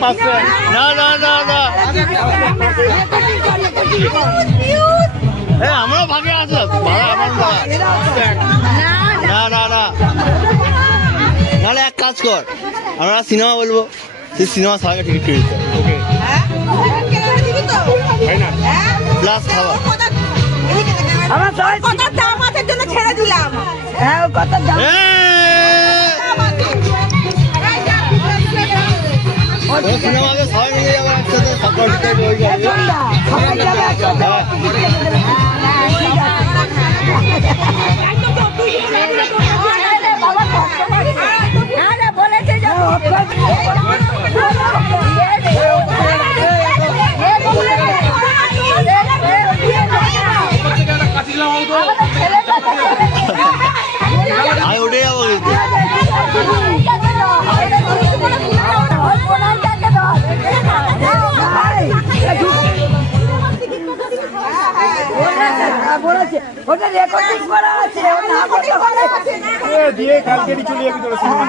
পাঁচশো না না না না এ আমরা ভাগে আছে ভাড়া আমার ভাড়া না না না নাহলে এক কাজ কর আমরা সিনেমা বলবো সেই সিনেমা সারাকে টিকিট কেটে দিতে প্লাস খাবার আমার সবাই কত দাম আছে জন্য ছেড়ে দিলাম হ্যাঁ কত দাম সিনেমাকে সবাই মিলে যাবো একসাথে সাপোর্ট করবে ওই গাড়ি সবাই যাবে একসাথে। আমি উঠে যাবো কিন্তু বলেছে ওটা রেকর্ডিং করা আছে দিয়ে কালকে চলে যাবি তোরা সিনেমা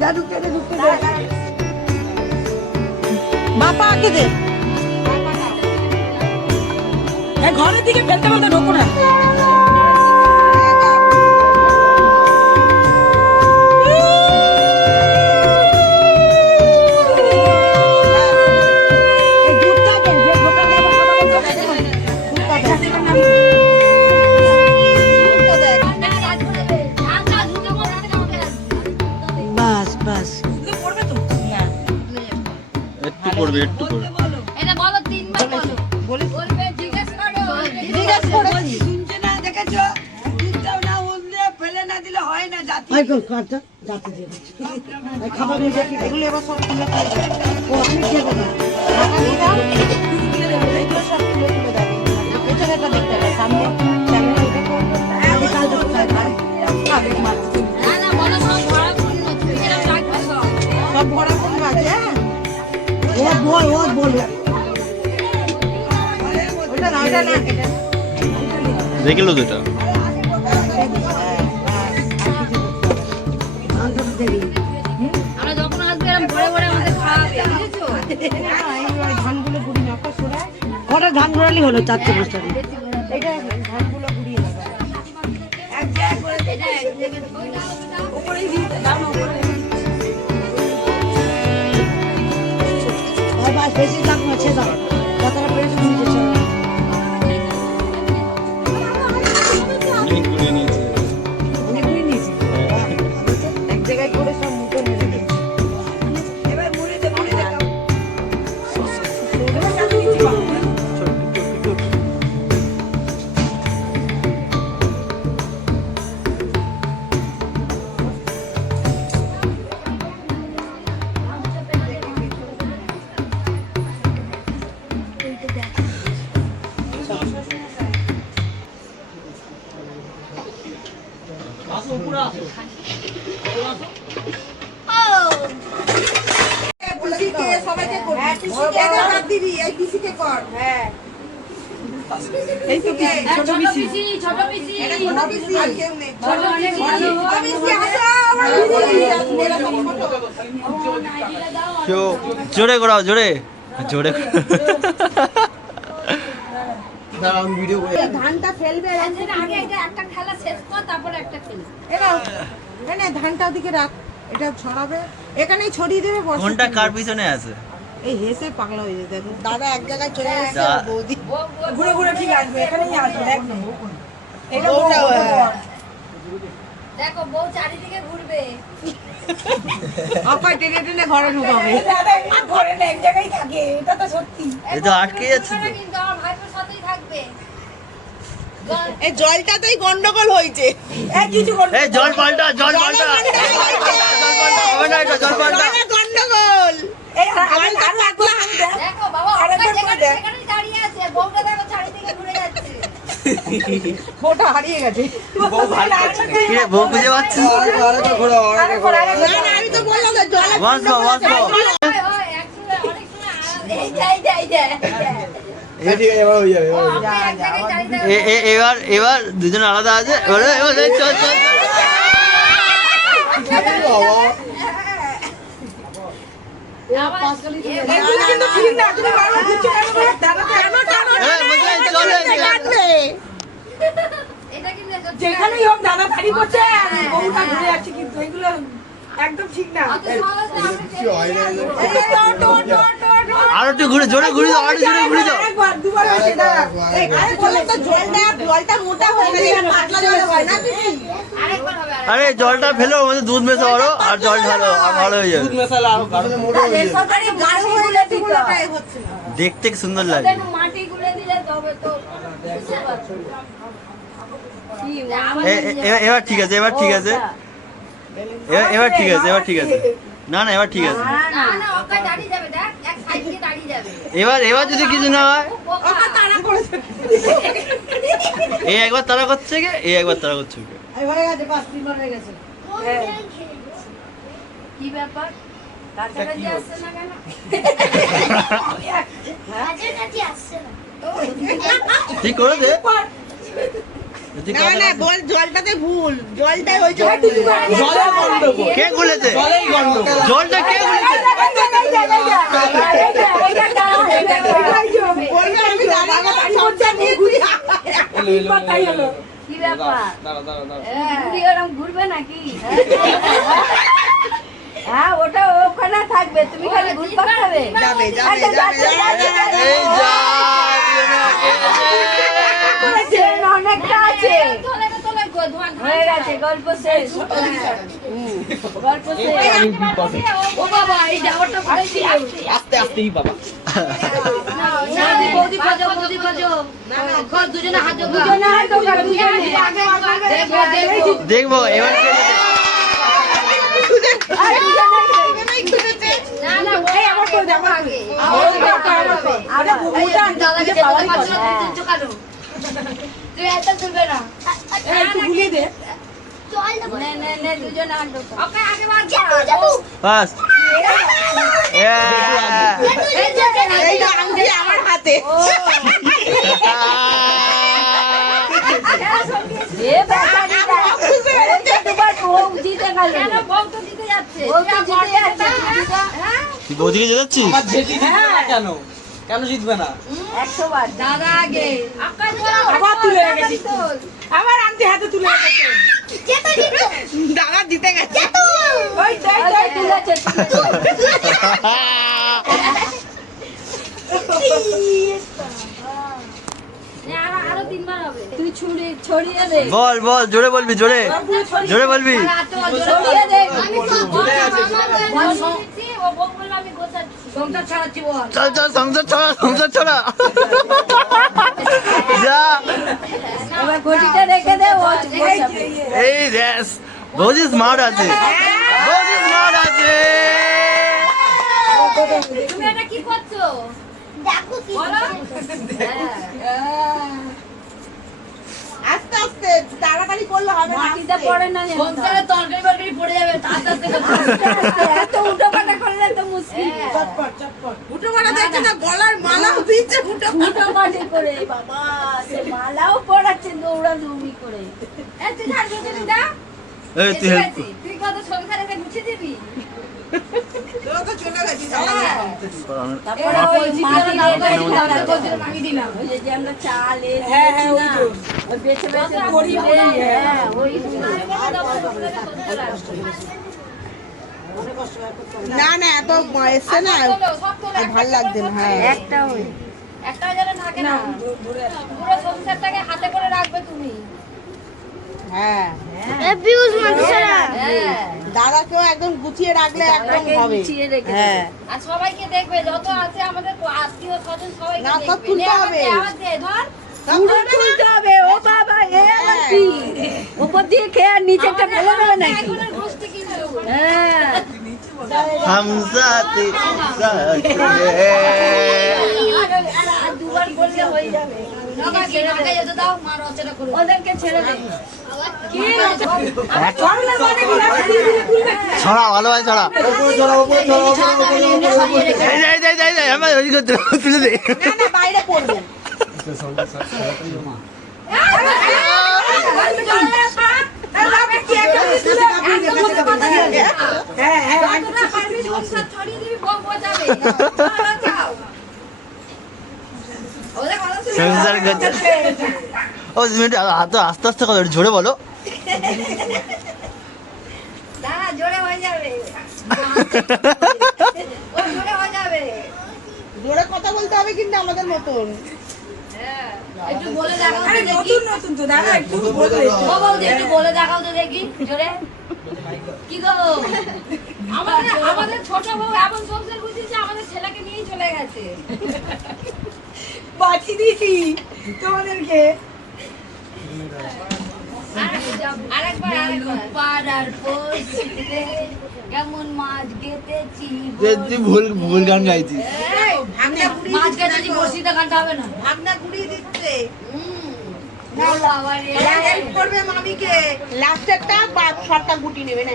জাদু কেটে ঢুকতে বাবা আগে দে ঘরের দিকে ফেলতে ফেলতে ঢোকো না বাস বাস একটু করবে একটু করবে এটা বলো তিনবার বলো বলবে জিজ্ঞেস করো জিজ্ঞেস করেছি শুনছে না দেখেছো দুধটাও না উঠলে ফেলে না দিলে হয় না জাতি আই কর কাটা জাতি দিয়ে এই খাবার নিয়ে দেখি এগুলো এবার সব তুলে ও আপনি কি করবেন এগুলো সব তুলে তুলে দেবে পেছনেটা দেখতে হবে সামনে সামনে উঠে আমি কাল দেখতে পাই আগে মারতে না না বলো সব ভরা পূর্ণ তুমি এরকম রাখবে সব বড় কোন আছে ও বল ওটা না এটা না এটা দেখে লো দুটা আমরা যখন আসবে এরকম ভরে ভরে আমাদের খাওয়াবে বুঝেছো ধানগুলো গুড়ি নকশ করে কটা ধান ঘোরালি হলো 4 বস্তা এটা ধানগুলো গুড়িয়ে দেবে এক জায়গায় করে উপরেই দিতে দাও উপরে আর বাস বেশি দাম আছে দাও কতটা পেয়েছো নিচে চলো অনেক গুড়ি নিয়েছি এক জায়গায় করে সব মুখে মেরে দিয়েছি এবার মুড়ে দে এটা বাদ দিবি, এই পিসিকে কর। হ্যাঁ। এই তো পিসি, ছোট পিসি। ছোট পিসি এটা ছোট পিসি। আর কেউ নেই। ছোট পিসি, আসো, আমার কেউ জোরে করাও, জোরে জোরে দাঁড়াও, আমি ভিডিও করে ধানটা ফেলবে। আগে এটা একটা খেলা শেষ কর, তারপর একটা খেলা। এনে ধানটা ওদিকে রাখ, এটা ছড়াবে, এখানেই ছড়িয়ে দেবে। বসে কোনটা কার পিছনে আছে? এই হেসে পাগলা হয়ে যায়। দেখো দাদা এক জায়গায় চলে গেছে, দা- বৌদি ঘুরে ঘুরে ঠিক আসবে, এখানেই আসবে। দেখো এটা বউটা, দেখো বউ চারিদিকে ঘুরবে। অপায় টেনে টেনে ঘরে ঢুকাবে। ঘরে না এক জায়গায় থাকে, এটা তো সত্যি। এই তো আটকে যাচ্ছে তো। কিন্তু আমার ভাইপোর সাথেই থাকবে। এই জলটাতেই গন্ডগোল হয়েছে। এই কিছু এই জল পাল্টা, জল পাল্টা, জল পাল্টা হবে না, এটা জল পাল্টা। গন্ডগোল। এই জলটা থাকলে দেখো বাবা, অক্ষয় যেখানেই দাঁড়িয়ে আছে, বউটা দেখো চারিদিকে ঘুরে যাচ্ছে। ওটা হারিয়ে গেছে। কি রে, বউ খুঁজে পাচ্ছিস? না, না, আমি তো বললাম যে জলে Once more, once more. হয়, একসময় অনেক সময় এই যায়। ও, আমরা এক জায়গায় দাঁড়িয়ে এবার এবার দুজন আলাদা আছে, এবার এবার এই চল চল এগুলো কিন্তু ঠিক না, তুমি বারবার ঘুরছো কেন? টানো, চলে এটা কিন্তু যেখানেই হোক দাদা দাঁড়ি করছে আর বউটা ঘুরে যাচ্ছে, কিন্তু এগুলো একদম ঠিক না। অত সহজ না, আর একটু ঘুরে, জোরে ঘুরে দাও, আর একটু জোরে ঘুরে দাও। একবার দুবার হয়েছে দাদা। এই আরে বললাম তো জলটা মোটা হয়ে গেছে, পাতলা জল হয় না পিসি। আরেকবার হবে। আরে জলটা ফেলো, ওর মধ্যে দুধ মেশাও আরো, আর জল ঢালো, আর ভালো হয়ে যাবে। আরে গাঢ় হয়ে গেছে, পুরোটাই হচ্ছে না। দেখতে কি সুন্দর লাগে। দেখো মাটি গুলে দিলে তবে তো বুঝতে পারছো। কি আমার এবার ঠিক আছে, এবার ঠিক আছে, এবার ঠিক আছে, এবার ঠিক আছে। না না, এবার ঠিক আছে। না না, অক্ষয় দাঁড়িয়ে যাবে, দেখ এক সাইড দিয়ে দাঁড়িয়ে যাবে। এবার যদি কিছু না হয়, ওকে তাড়া করেছে। এই একবার তারা করছে কে, এই একবার তারা করছে কে। এই হয়ে গেছে, 5-3 বার হয়ে গেছে। কি ব্যাপার? কাছাকাছি আসছে না কেন? কাছাকাছি আসছে না। ঠিক করে দে। ঠিক না করে না, দে। বল জলটাতে ভুল, জলটাই হয়েছে। কে গুলেছে? জলটা কে গুলেছে? বলবে আমি দাদা বাড়ি করতে নিয়ে ঘুরি। কি ব্যাপার? ঘুরি ওরম ঘুরবে নাকি? হ্যাঁ, ওটা ওখানে থাকবে, তুমি খালি ঘুরতে হবে। যাবে, যাবে, যাবে, যাবে। এই যা, অনেকটা আছে, হয়ে গেছে, গল্প শেষ। গল্প শেষ। ও বাবা, এই জামাটা কোথায় ছিল? আস্তে আস্তেই বাবা। না, বৌদি খোঁজো, বৌদি খোঁজো। খোঁজ, দুজনে হাত জোগাড়। দুজনে হাত জোগাড়, দুজনে। দেখবো, দেখবো। দেখবো এবার কে গুলেছে। না, না, ওই আমার তো যাবো আগে। আরে বুবুটা দাদাকে পাওয়া যাচ্ছে না, তুমি তুলছো কেন? তুই এত তুলবে না। একটু গুলিয়ে দে। নে, দুজনে হাত ঢোকাও। ওকে আগে বার কর। ফার্স্ট এইটা আংটি আমার হাতে। এ বেচারিটা। ওকে দুবার বউ জিতে গেল। কেন বউ তো জিতে যাচ্ছে? বউ তো জিতে যাচ্ছে। হ্যাঁ? বৌদিকে যেতাচ্ছিস? আমার জেঠি জিতবে না কেন? কেন জিতবে না? 100 বার। দাদা আগে। আকাশ আবার তুলে রেখেছি। আবার আংটি হাতে তুলে রেখেছে। দাদা জিতে গেছে। ওই তুলেছে। আরো 3 বার হবে। তুই ছড়িয়ে দে। বল বল, জোরে বলবি, জোরে জোরে বলবি। ছড়িয়ে দে। আমি ছড়িয়ে আছি, ও বউ বলল আমি গোছাচ্ছি। সংসার ছাড়াচ্ছি বল। চল চল, সংসার ছড়া, সংসার ছড়া। যা, এবার ঘটিটা রেখে দে, ও গোছাবে। এই রেস বৌদি স্মার্ট আছে, বৌদি স্মার্ট আছে। তুমি এটা কি করছো? দেখো কি বলো। আস্তে আস্তে তাড়াতাড়ি করলে হবে না। মাটিতে পড়ে না যেন। সংসারে তরকারি বরকারি পড়ে যাবে, আস্তে আস্তে করতে হবে। এত উল্টোপাল্টা করলে তো মুশকিল। চটপট চটপট উঠে পড়া দেখতে না গলার মালাও দিচ্ছে ফুটো বাজে করে বাবা সে মালাও পড়াচ্ছে দৌড়াদৌড়ি করে তুই ঝাড় দিতে না এই তুই help কর। তুই কত সংসারে মুছে দিবি তোরা তো চলে গেছিস তারপরে ওই মাটি দিয়ে মাগি দিলাম ওই যে আমরা চাল হ্যাঁ হ্যাঁ ওই তো ওই বেছে বেছে করি হ্যাঁ ওই না না এত এসছে না ভাল লাগছে না হ্যাঁ একটা যেন থাকে না পুরো সংসারটাকে হাতে করে রাখবে তুমি হ্যাঁ হ্যাঁ দাদাকেও একদম গুছিয়ে রাখলে একদম হবে গুছিয়ে রেখে হ্যাঁ আর সবাইকে দেখবে যত আছে আমাদের আত্মীয় স্বজন সবাইকে না, সব দেখবে তুলতে হবে। ধর পুরো তুলতে হবে ও বাবা এ আবার কি উপর দিয়ে খেয়ে আর নিচেটা ফেলে দেবে নাকি এগুলোর গোষ্ঠী কিন্তু হ্যাঁ हम साथ साथ আর দুবার বললে হয়ে যাবে নগাকে যেতে দাও মা রচনা করো ওদেরকে ছেড়ে দে কি ছড়া ভালো ভাই ছড়া আমার ওই করতে তুলে দে না না বাইরে পড়বে সংসার করতে ও মিনিট হাত আস্তে আস্তে কথা জোরে বলো জোরে হয়ে যাবে জোরে হয়ে যাবে জোরে কথা বলতে হবে কিন্তু আমাদের মতন একটু বলে দেখাও তো দেখি নতুন তো দাদা একটু বলে ও বৌদি একটু বলে দেখাও তো দেখি জোরে কি গো আমাদের ছোট বউ এমন সংসার বুঝিয়েছে আমাদের ছেলেকে নিয়েই চলে গেছে পাঠিয়ে দিয়েছি তোমাদেরকে আরেকবার পাড়ার পোষে কেমন মাছ গেতেছি তুই ভুল ভুল গান গাইছিস মাছ গেতেছি বসিতে গানটা হবে না ভাগনা গুড়িয়ে দিচ্ছে বাবা রে হেল্প করবে মামিকে লাস্টেরটা শর্টটা গুটি নেবে না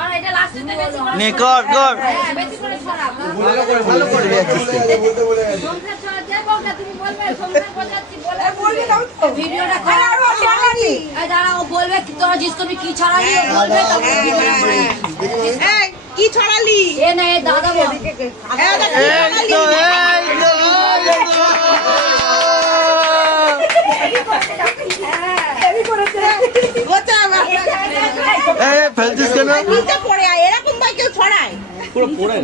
আর এটা লাস্টে বেশি করে নে কর কর হ্যাঁ বেশি করে ছড়া ভালো করে যাচ্ছিস সংসার ছড়া যাই বলটা তুমি বলবে সংসার বোঝাচ্ছি বলে বলবি দাও তো ভিডিওটা খারাপ এই দাঁড়া ও বলবে কি তোরা জিজ্ঞেস করবি কি ছড়ালি ও বলবে তখন ভিডিও করবে এই কি ছড়ালি এ না এ দাদা বল এই দেখ, এই তো গোছা আবার। এই ফেলছিস কেন নিচে পড়ে আয়, এরকম ভাই কেউ ছড়ায় পুরো পড়ে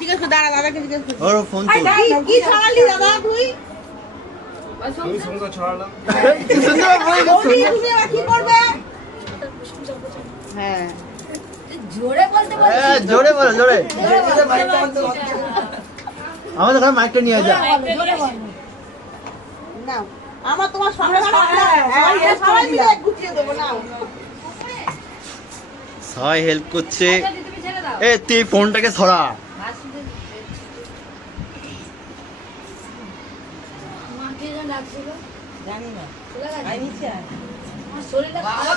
জিজ্ঞেস কর, দাঁড়া দাদাকে জিজ্ঞেস কর। ওর ফোন তো কি ছড়ালি দাদা তুই সুন্দর বৌদি, তুমি আবার কি করবে হ্যাঁ জোরে বলতে বল জোরে বলো জোরে আমাদের ঘরে মাইকটা নিয়ে যা জোরে বল নাও আমার তোমার সঙ্গে সবাই মিলে গুছিয়ে দেবো নাও সবাই হেল্প করছে তুমি ছেড়ে দাও এ তুই ফোনটাকে ছড়া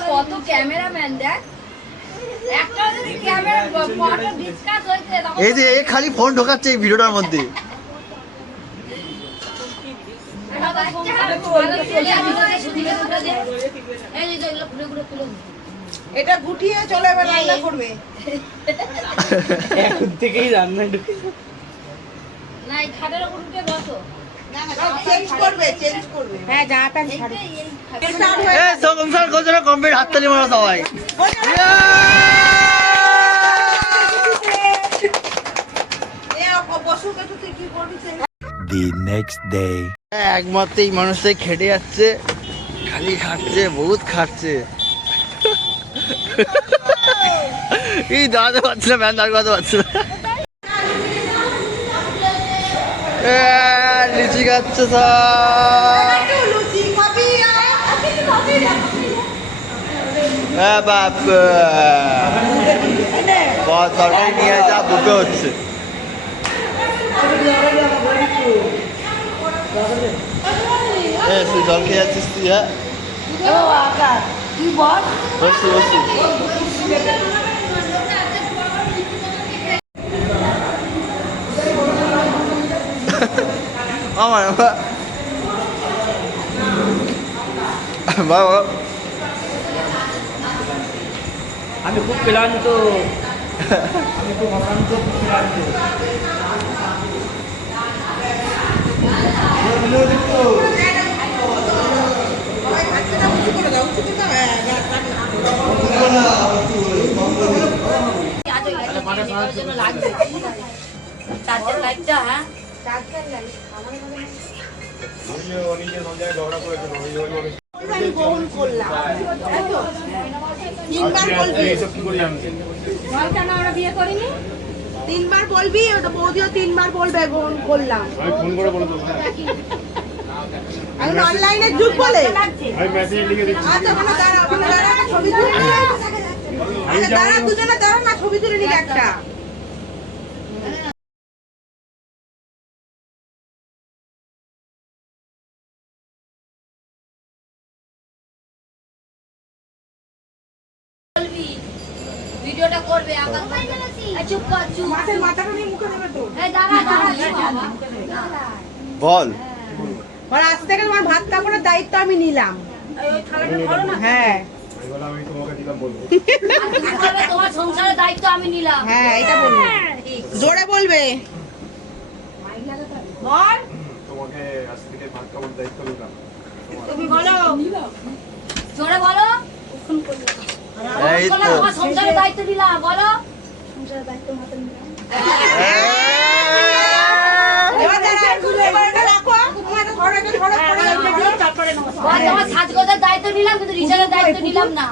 কত ক্যামেরাম্যান দেখ একটা যদি ক্যামেরা ফটো ডিসকাস হয়েছে তখন এই যে এ খালি ফোন ঢোকাচ্ছে এই ভিডিওটার মধ্যে এটা গুটিয়ে চলে এবার রান্না করবে এখন থেকেই রান্না ঢুকে না এই খাটের উপর উঠে বসো চেঞ্জ করবে হ্যাঁ জামা প্যান্ট ছাড়ো এ সংসার করছে না কমপ্লিট হাততালি মারো সবাই The next day. একমাত্র এই মানুষটাই খেটে যাচ্ছে খালি খাচ্ছে বহুত খাচ্ছে এই দাঁড়াতে পারছি না ম্যান দাঁড়াতে পারছি না লিচি খাচ্ছে সব বাপ তরকারি নিয়ে যা বুকে হচ্ছে তুই জল খেয়ে যাচ্ছিস তুই হ্যাঁ বসি বসি আমার বাবা আমি খুব ক্লান্ত, আমি খুব অশান্ত, খুব ক্লান্ত। চার্জার লাইটটা, হ্যাঁ আমি গ্রহণ করলাম, তাই তো? তিনবার বলবি, তিনবার বলবি, ওটা বৌদিও তিনবার বলবে গ্রহণ করলাম। আমি ফোন করে বলে দেবো। এখন অনলাইনের যুগ বলে। আমি মেসেজ লিখে দিচ্ছি। আচ্ছা ওখানে দাঁড়া, ওখানে দাঁড়া, ছবি তুলে নিলে। আচ্ছা দাঁড়া, দুজনে দাঁড়া না, ছবি তুলে নিলে একটা। বলবি, ভিডিওটা করবে আকাশ চুপ কর, চুপ। মাছের মাথাটা নিয়ে মুখে দেবে তো। এই দাঁড়া দাঁড়া বল মানে আজ থেকে তোমার ভাত কাপড়ের দায়িত্ব আমি নিলাম। হ্যাঁ আমি তোমাকে দিলাম বলবো। তোমার সংসারের দায়িত্ব আমি নিলাম। হ্যাঁ এটা বলবে, জোরে বলবে। বল তোমাকে আজ থেকে ভাত খাওয়ার দায়িত্ব দিলাম। তুমি বলো। জোরে বলো। এই তো তোমার সংসারের দায়িত্ব দিলাম, বলো। এবার দাঁড়া, এবার এটা রাখো। তুমি এটা ধরো, এটা ধরো, পরে যাবে, তারপরে নমস্কার। বল, তোমার সাজগোজের দায়িত্ব নিলাম কিন্তু রিচার্জের দায়িত্ব নিলাম না।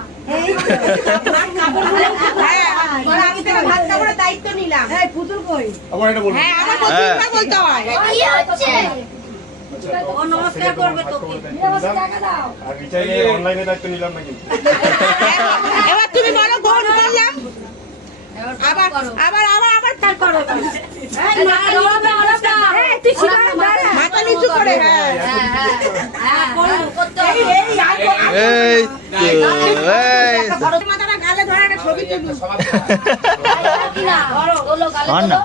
হ্যাঁ, বলো, আজ থেকে ভাত কাপড়ের দায়িত্ব নিলাম। পুতুল কই? আবার এটা বলবো। হ্যাঁ, আমার প্রতিবার বলতে হয়। কি হচ্ছে? ও নমস্কার করবে তোকে। আর রিচার্জে অনলাইনে দায়িত্ব নিলাম না কিন্তু। এবার তুমি বলো গ্রহণ করলাম। আবার আবার আবার আবার তার করো। মাথা নিচু করে, হ্যাঁ এই তো মাথাটা গালে ধরে একটা ছবি তুলি। আর না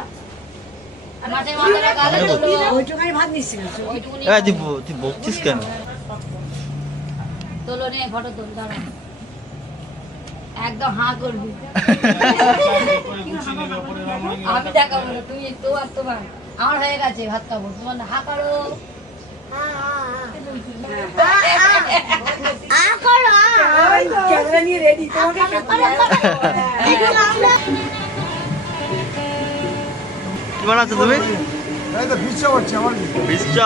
ওইটুখানি ভাত নিচ্ছি না। এই তুই বকছিস কেন? তোলো নে, ফটো তোল, দাঁড়া। একদম হাঁ করবি। আমি দেখাবো না, তুমি তো আর তোমার আমার হয়ে গেছে ভাত খাবো, তোমার হাঁ করো। ক্যামেরা নিয়ে রেডি তোমাকে। কি বানাচ্ছো তুমি? এই তো বিশ্ব হচ্ছে আমার বিশ্ব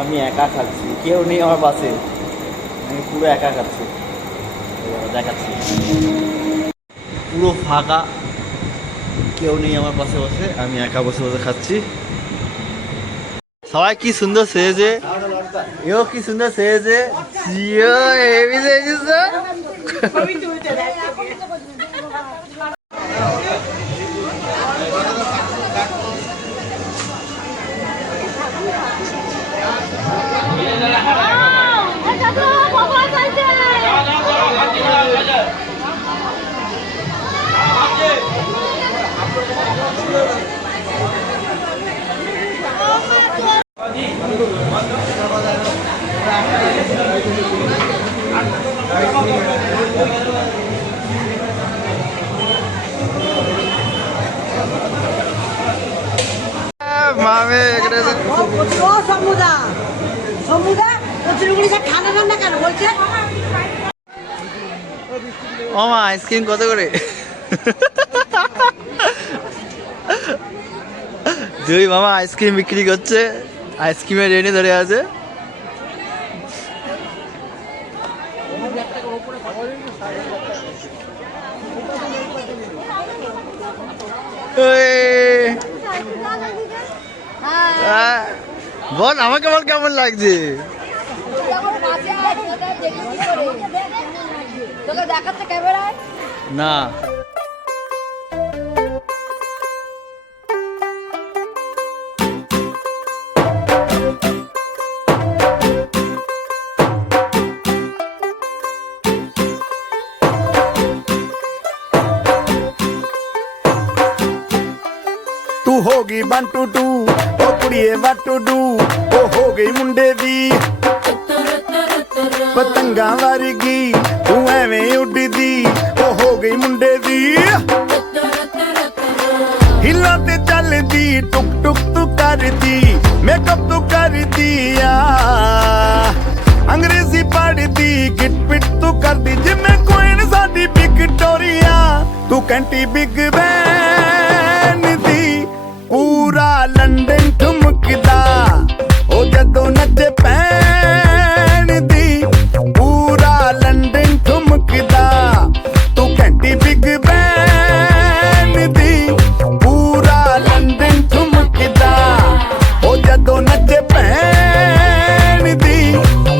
আমি একা খাচ্ছি, কেউ নেই আমার পাশে, আমি পুরো একা খাচ্ছি। দেখাচ্ছি পুরো ফাঁকা, কেউ নেই আমার পাশে বসে, আমি একা বসে বসে খাচ্ছি। সবাই কি সুন্দর সেজেছে, এও কি সুন্দর সেজেছে, জিও হেভি সেজেছে। মামে ও সমুদা সমুদা কচুরিগুলি সব ঠান্ডা ঠান্ডা কেন বলছে? ও মা আইসক্রিম কত করে? দুই মামা আইসক্রিম বিক্রি করছে, আইসক্রিমের রেনে ধরে আছে। বল আমাকে বল কেমন লাগছে? তোকে দেখাচ্ছে ক্যামেরায় না ਹੋ ਗਈ 1 2 2 ਉਹ ਕੁੜੀਏ what to do ਉਹ ਹੋ ਗਈ ਮੁੰਡੇ ਦੀ ਪਤੰਗਾਂ ਵਰਗੀ ਤੂੰ ਐਵੇਂ ਉੱਡਦੀ ਉਹ ਹੋ ਗਈ ਮੁੰਡੇ ਦੀ ਹਿੱਲਾਂ ਤੇ ਚੱਲਦੀ ਟੁਕ ਟੁਕ ਤੂੰ ਕਰਦੀ ਮੇਕਅਪ ਤੂੰ ਕਰਦੀ ਆ ਅੰਗਰੇਜ਼ੀ ਪੜ੍ਹਦੀ ਗਿਟ ਪਿਟ ਤੂੰ ਕਰਦੀ ਜਿਵੇਂ ਕੁਈਨ ਸਾਡੀ ਵਿਕਟੋਰੀਆ ਤੂੰ ਕੈਂਟੀ ਬਿਗ ਬੈਨ ਦੀ ਪੂਰਾ ਲੰਡਨ ਠੁਮਕਦਾ ਉਹ ਜਦੋਂ ਨੱਚੇ ਪੈਣ ਦੀ ਪੂਰਾ ਲੰਡਨ ਠੁਮਕਦਾ ਤੂੰ ਕੈਂਟੀ ਬਿਗ ਬੈਨ ਦੀ ਪੂਰਾ ਲੰਡਨ ਠੁਮਕਦਾ ਉਹ ਜਦੋਂ ਨੱਚੇ ਪੈਣ ਦੀ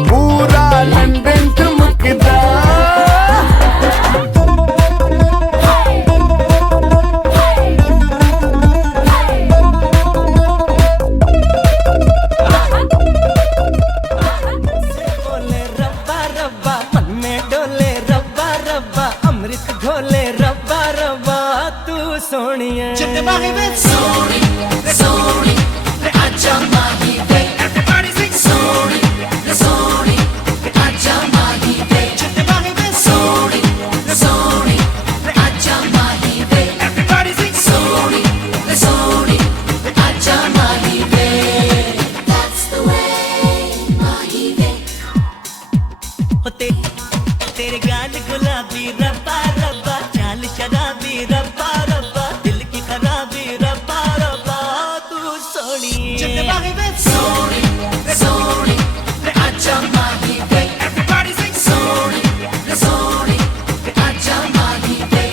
ਪੂਰਾ ਲੰਡਨ ਠੁਮਕਦਾ बोले रब्बा रब्बा मन में डोले रब्बा रब्बा अमृत घोले रब्बा रब्बा तू सोनिए सोनी सोनी रे आजा माही वे everybody sing सोनी रे सोनी रे आजा माही वे सोनी रे सोनी रे आजा माही वे everybody sing सोनी रे सोनी रे आजा माही वे that's the way माही वे होते तेरे गाल गुलाबी रब्बा रब्बा चाल शराबी रब्बा रब्बा दिल की खराबी रब्बा रब्बा तू सोनी सोनी सोनी रे आजा माही वे everybody sing सोनी रे सोनी रे आजा माही वे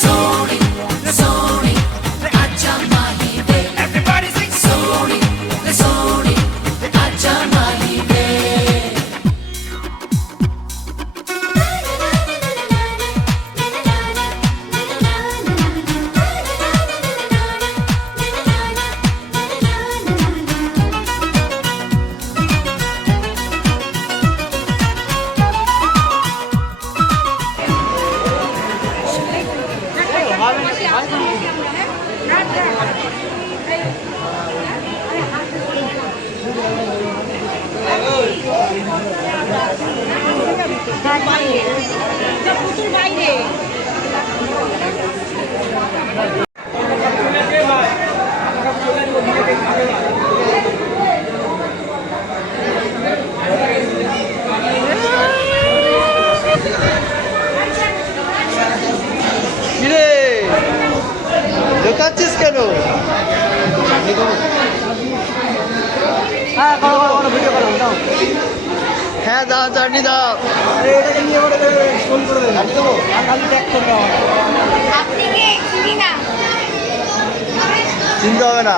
सोनी रे सोनी रे आजा माही वे everybody sing सोनी रे सोनी रे आजा माही वे কিরে ঢোকাচ্ছিস কেন? হ্যাঁ দাও চাটনি দাও। আপনি কে চিনি না চিনতে হবে না।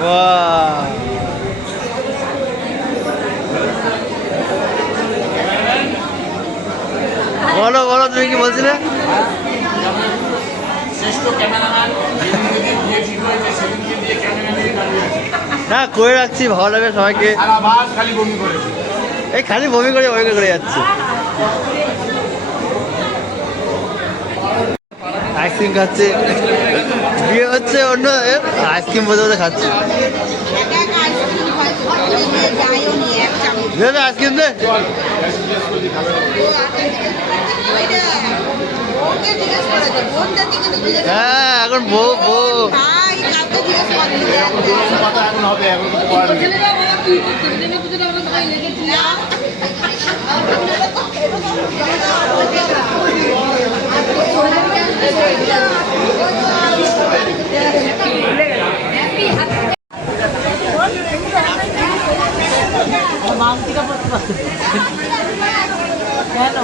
বাহ বলো বলো তুমি কি বলছিলে? না করে রাখছি ভালো লাগবে সবাইকে। এই খালি বমি করে করে যাচ্ছে। আইসক্রিম খাচ্ছে, বিয়ে হচ্ছে অন্য আইসক্রিম বলতে বলতে খাচ্ছে। আইসক্রিম দে। হ্যাঁ এখন বউ বউ কেন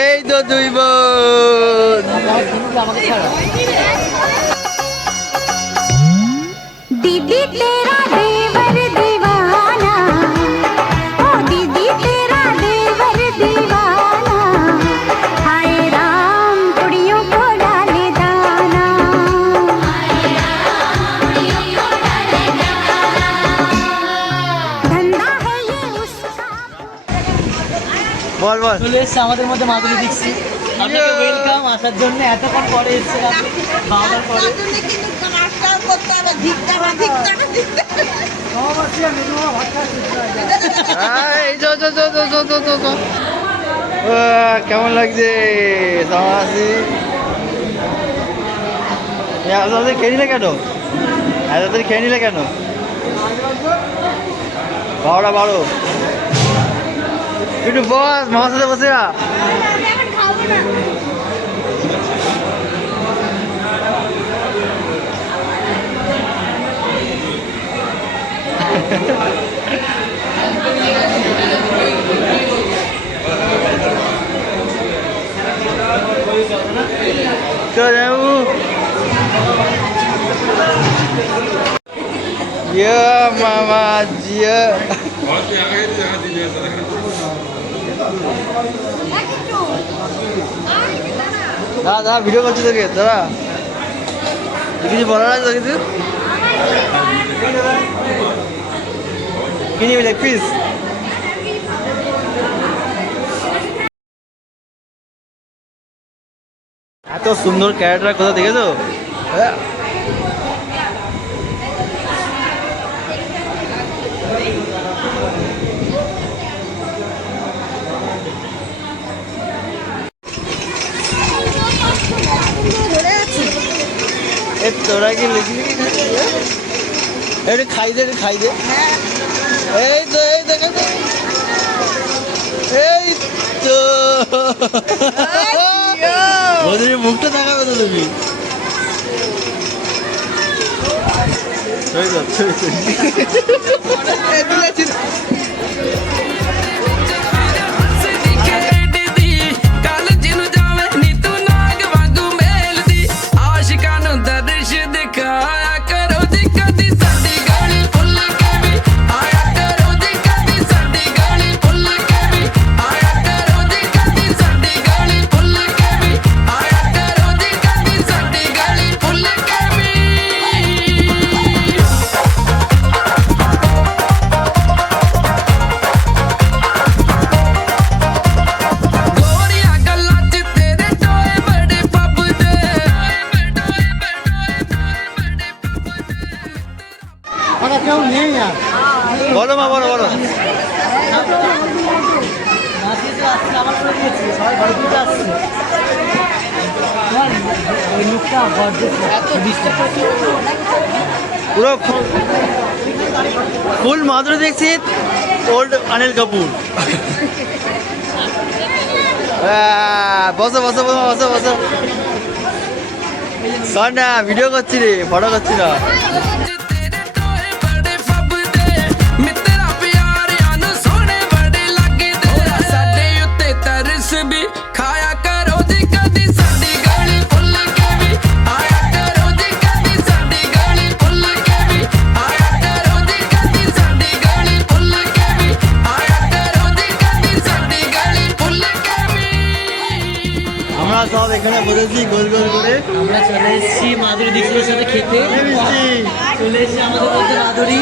এই তো দুই বোন। আমাকে ছাড়া दीदी तेरा देवर दीवाना, ओ दीदी तेरा देवर दीवाना, हाय राम कुड़ियों को डाले दाना, धंधा है ये उसका। বল বল। চলে এসছে আমাদের মধ্যে মাধুরী দীক্ষিত। আপনাকে ওয়েলকাম আসার জন্য, এতক্ষণ পরে এসেছেন আপনি, 12টার পরে। তার জন্য কিন্তু নাচটাও করতে হবে, ধিক্কা বা ধিক্কা ধিক্কা। এই যো যো যো যো যো যো যো যো। কেমন লাগছে সমাসি? এত খেয়ে নিলে কেন? এত তাড়াতাড়ি খেয়ে নিলে কেন? 12 একটু বস, মামার সাথে বসে যা। চল যাবো। মামা জিয়া দাদা ভিডিও করছি তোকে, দাদা কিছু বলার আছে তোকে? তুই কি নিবি লেগ পিস? এত সুন্দর ক্যারেক্টার কোথাও দেখেছো? হ্যাঁ তোরা কি লিখলি একটু খাই দে, একটু খাই দে। এই তো, এই দেখো তো, এই তো ওদের মুখটা দেখাবে তো তুমি। বলো মা, বলো বলো। পুরো ফুল মাধুরী দীক্ষিত, ওল্ড অনিল কাপুর। বসো বসো বসো বসো বসো। শোন না, ভিডিও করছি রে, ফটো করছি না। সব এখানে বসেছি গোল গোল করে। আমরা চলে এসেছি মাধুরী দীক্ষিতের সাথে খেতে। চলে এসেছি আমাদের মধ্যে মাধুরী,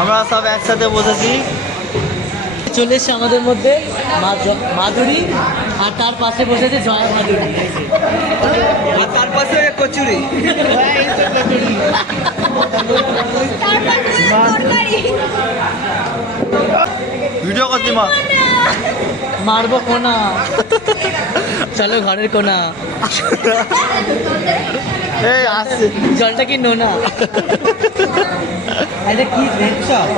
আমরা সব একসাথে বসেছি। চলে এসেছে আমাদের মধ্যে মাধুরী, আর তার পাশে বসেছে জয়া মাধুরী, আর তার পাশে কচুরি। ভিডিও করছি মা, মারবো কোনা, চলো ঘরের কোনা। এই আসছে, জলটা কি নোনা? এটা কি veg chop?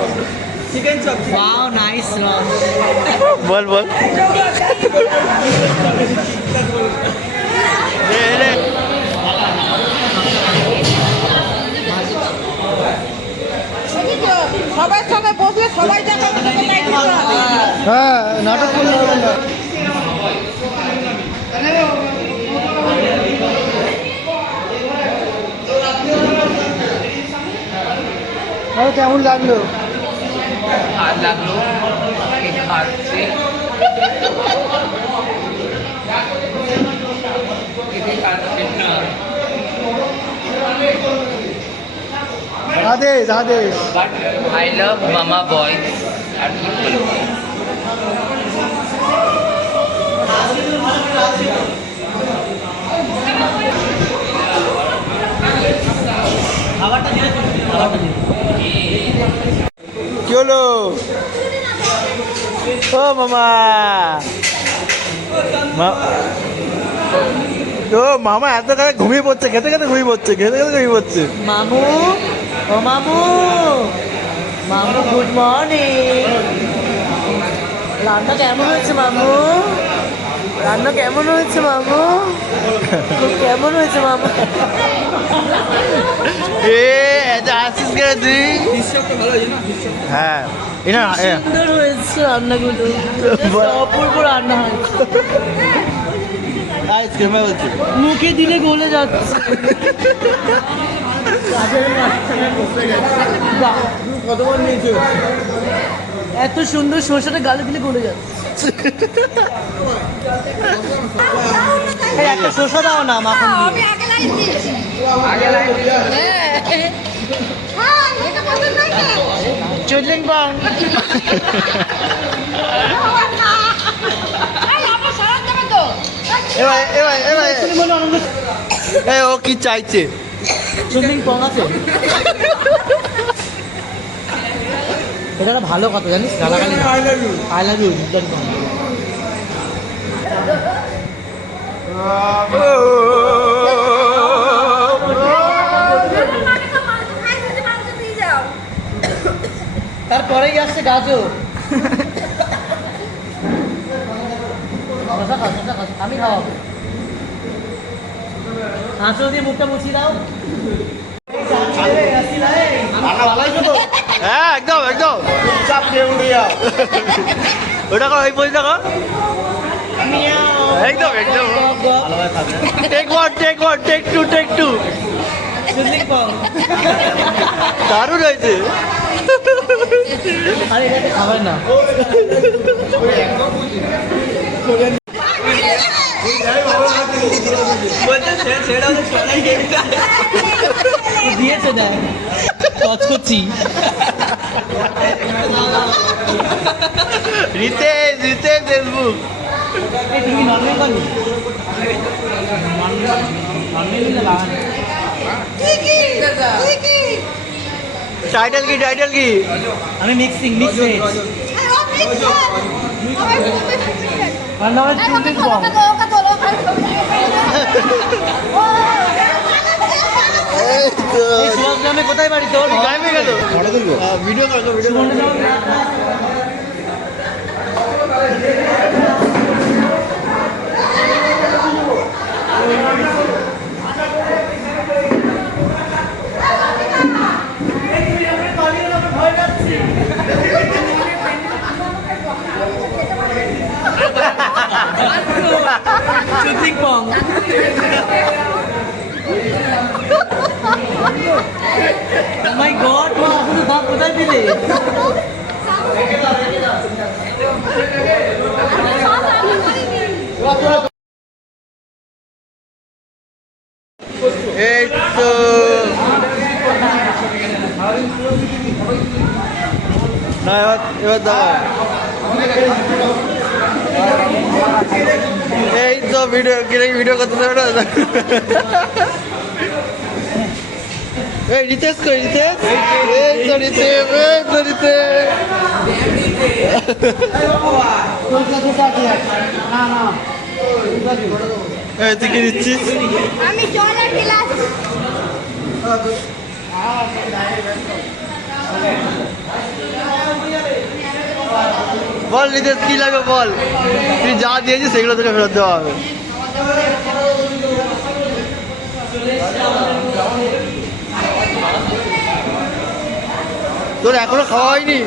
Chicken chop. Wow, nice রস। বল বল। সবার সঙ্গে বসলে সবাই দেখা হ্যাঁ, নাটক করলে হবে না। কেমন লাগলো? আর লাগলো খাচ্ছে Radhe Radhe. But I love মামা বয় আর কি বলবো। খাবারটা দিয়ে খাবারটা দিয়ে কি হলো? ও মামা, ও মামা এত খেতে ঘুমিয়ে পড়ছে, খেতে খেতে ঘুমিয়ে পড়ছে, খেতে খেতে ঘুমিয়ে পড়ছে। মামু, ও মামু, মামু গুড মর্নিং। রান্না কেমন হয়েছে মামু? রান্না কেমন হয়েছে মামু? কেমন হয়েছে মামু? আসিস কে তুই? হ্যাঁ, সুন্দর হয়েছে রান্নাগুলো, অপূর্ব রান্না হয়েছে। আইসক্রিম বলছি, মুখে দিলে গলে যাচ্ছে। কতবার নিয়েছো? এত সুন্দর শসাটা গালে দিলে গলে যাচ্ছে। এই একটা শসা দাও না মাখন দিয়ে। আমি আগে লাইন দিয়েছি। আগে লাইন দিয়েছি। হ্যাঁ, এটা পছন্দ হয়েছে? চুদলিং পাং। এই আপনি সালাদ দেবেন তো? ও কি চাইছে? চুদলিং পাং আছে? এটা একটা ভালো কথা জানিস, গালাগালি না। আই লাভ ইউ চুদলিং পাং। তারপরেই আসছে গাজর। আমি খাওয়াবো। হাঁচো দিয়ে মুখটা মুছিয়ে দাও। হ্যাঁ একদম একদম, ওটা কর, ওই পয়সা কর, একদম একদম। টেক টু দারুণ হয়েছে। আরে এটা খাবার না। দিয়েছে না কচকচি। রিতেশ ফেসবুক। তুমি নর্মাল করনি? টাইটেল কি? আমি মিক্স ভেজ। রান্না হয় চুদলিং পাং। এই সুভাষ গ্রামে কোথায় বাড়ি তোর? গাইবে গেল ভিডিও করো, ভিডিও করো। চুদলিং পাং। Oh my God, মা আপনি ভাব কোথায় পেলে? এই তো না, এবার দাও। এই তো ভিডিও করতে হবে না। এই রিতেশ কই? রিতেশ তুই কি দিচ্ছিস? আমি জলের গ্লাস বল রিতেশ কি লাগবে বল, তুই যা দিয়েছিস সেগুলো তোকে ফেরত দেওয়া হবে। তোর এখনো খাওয়া হয়নি?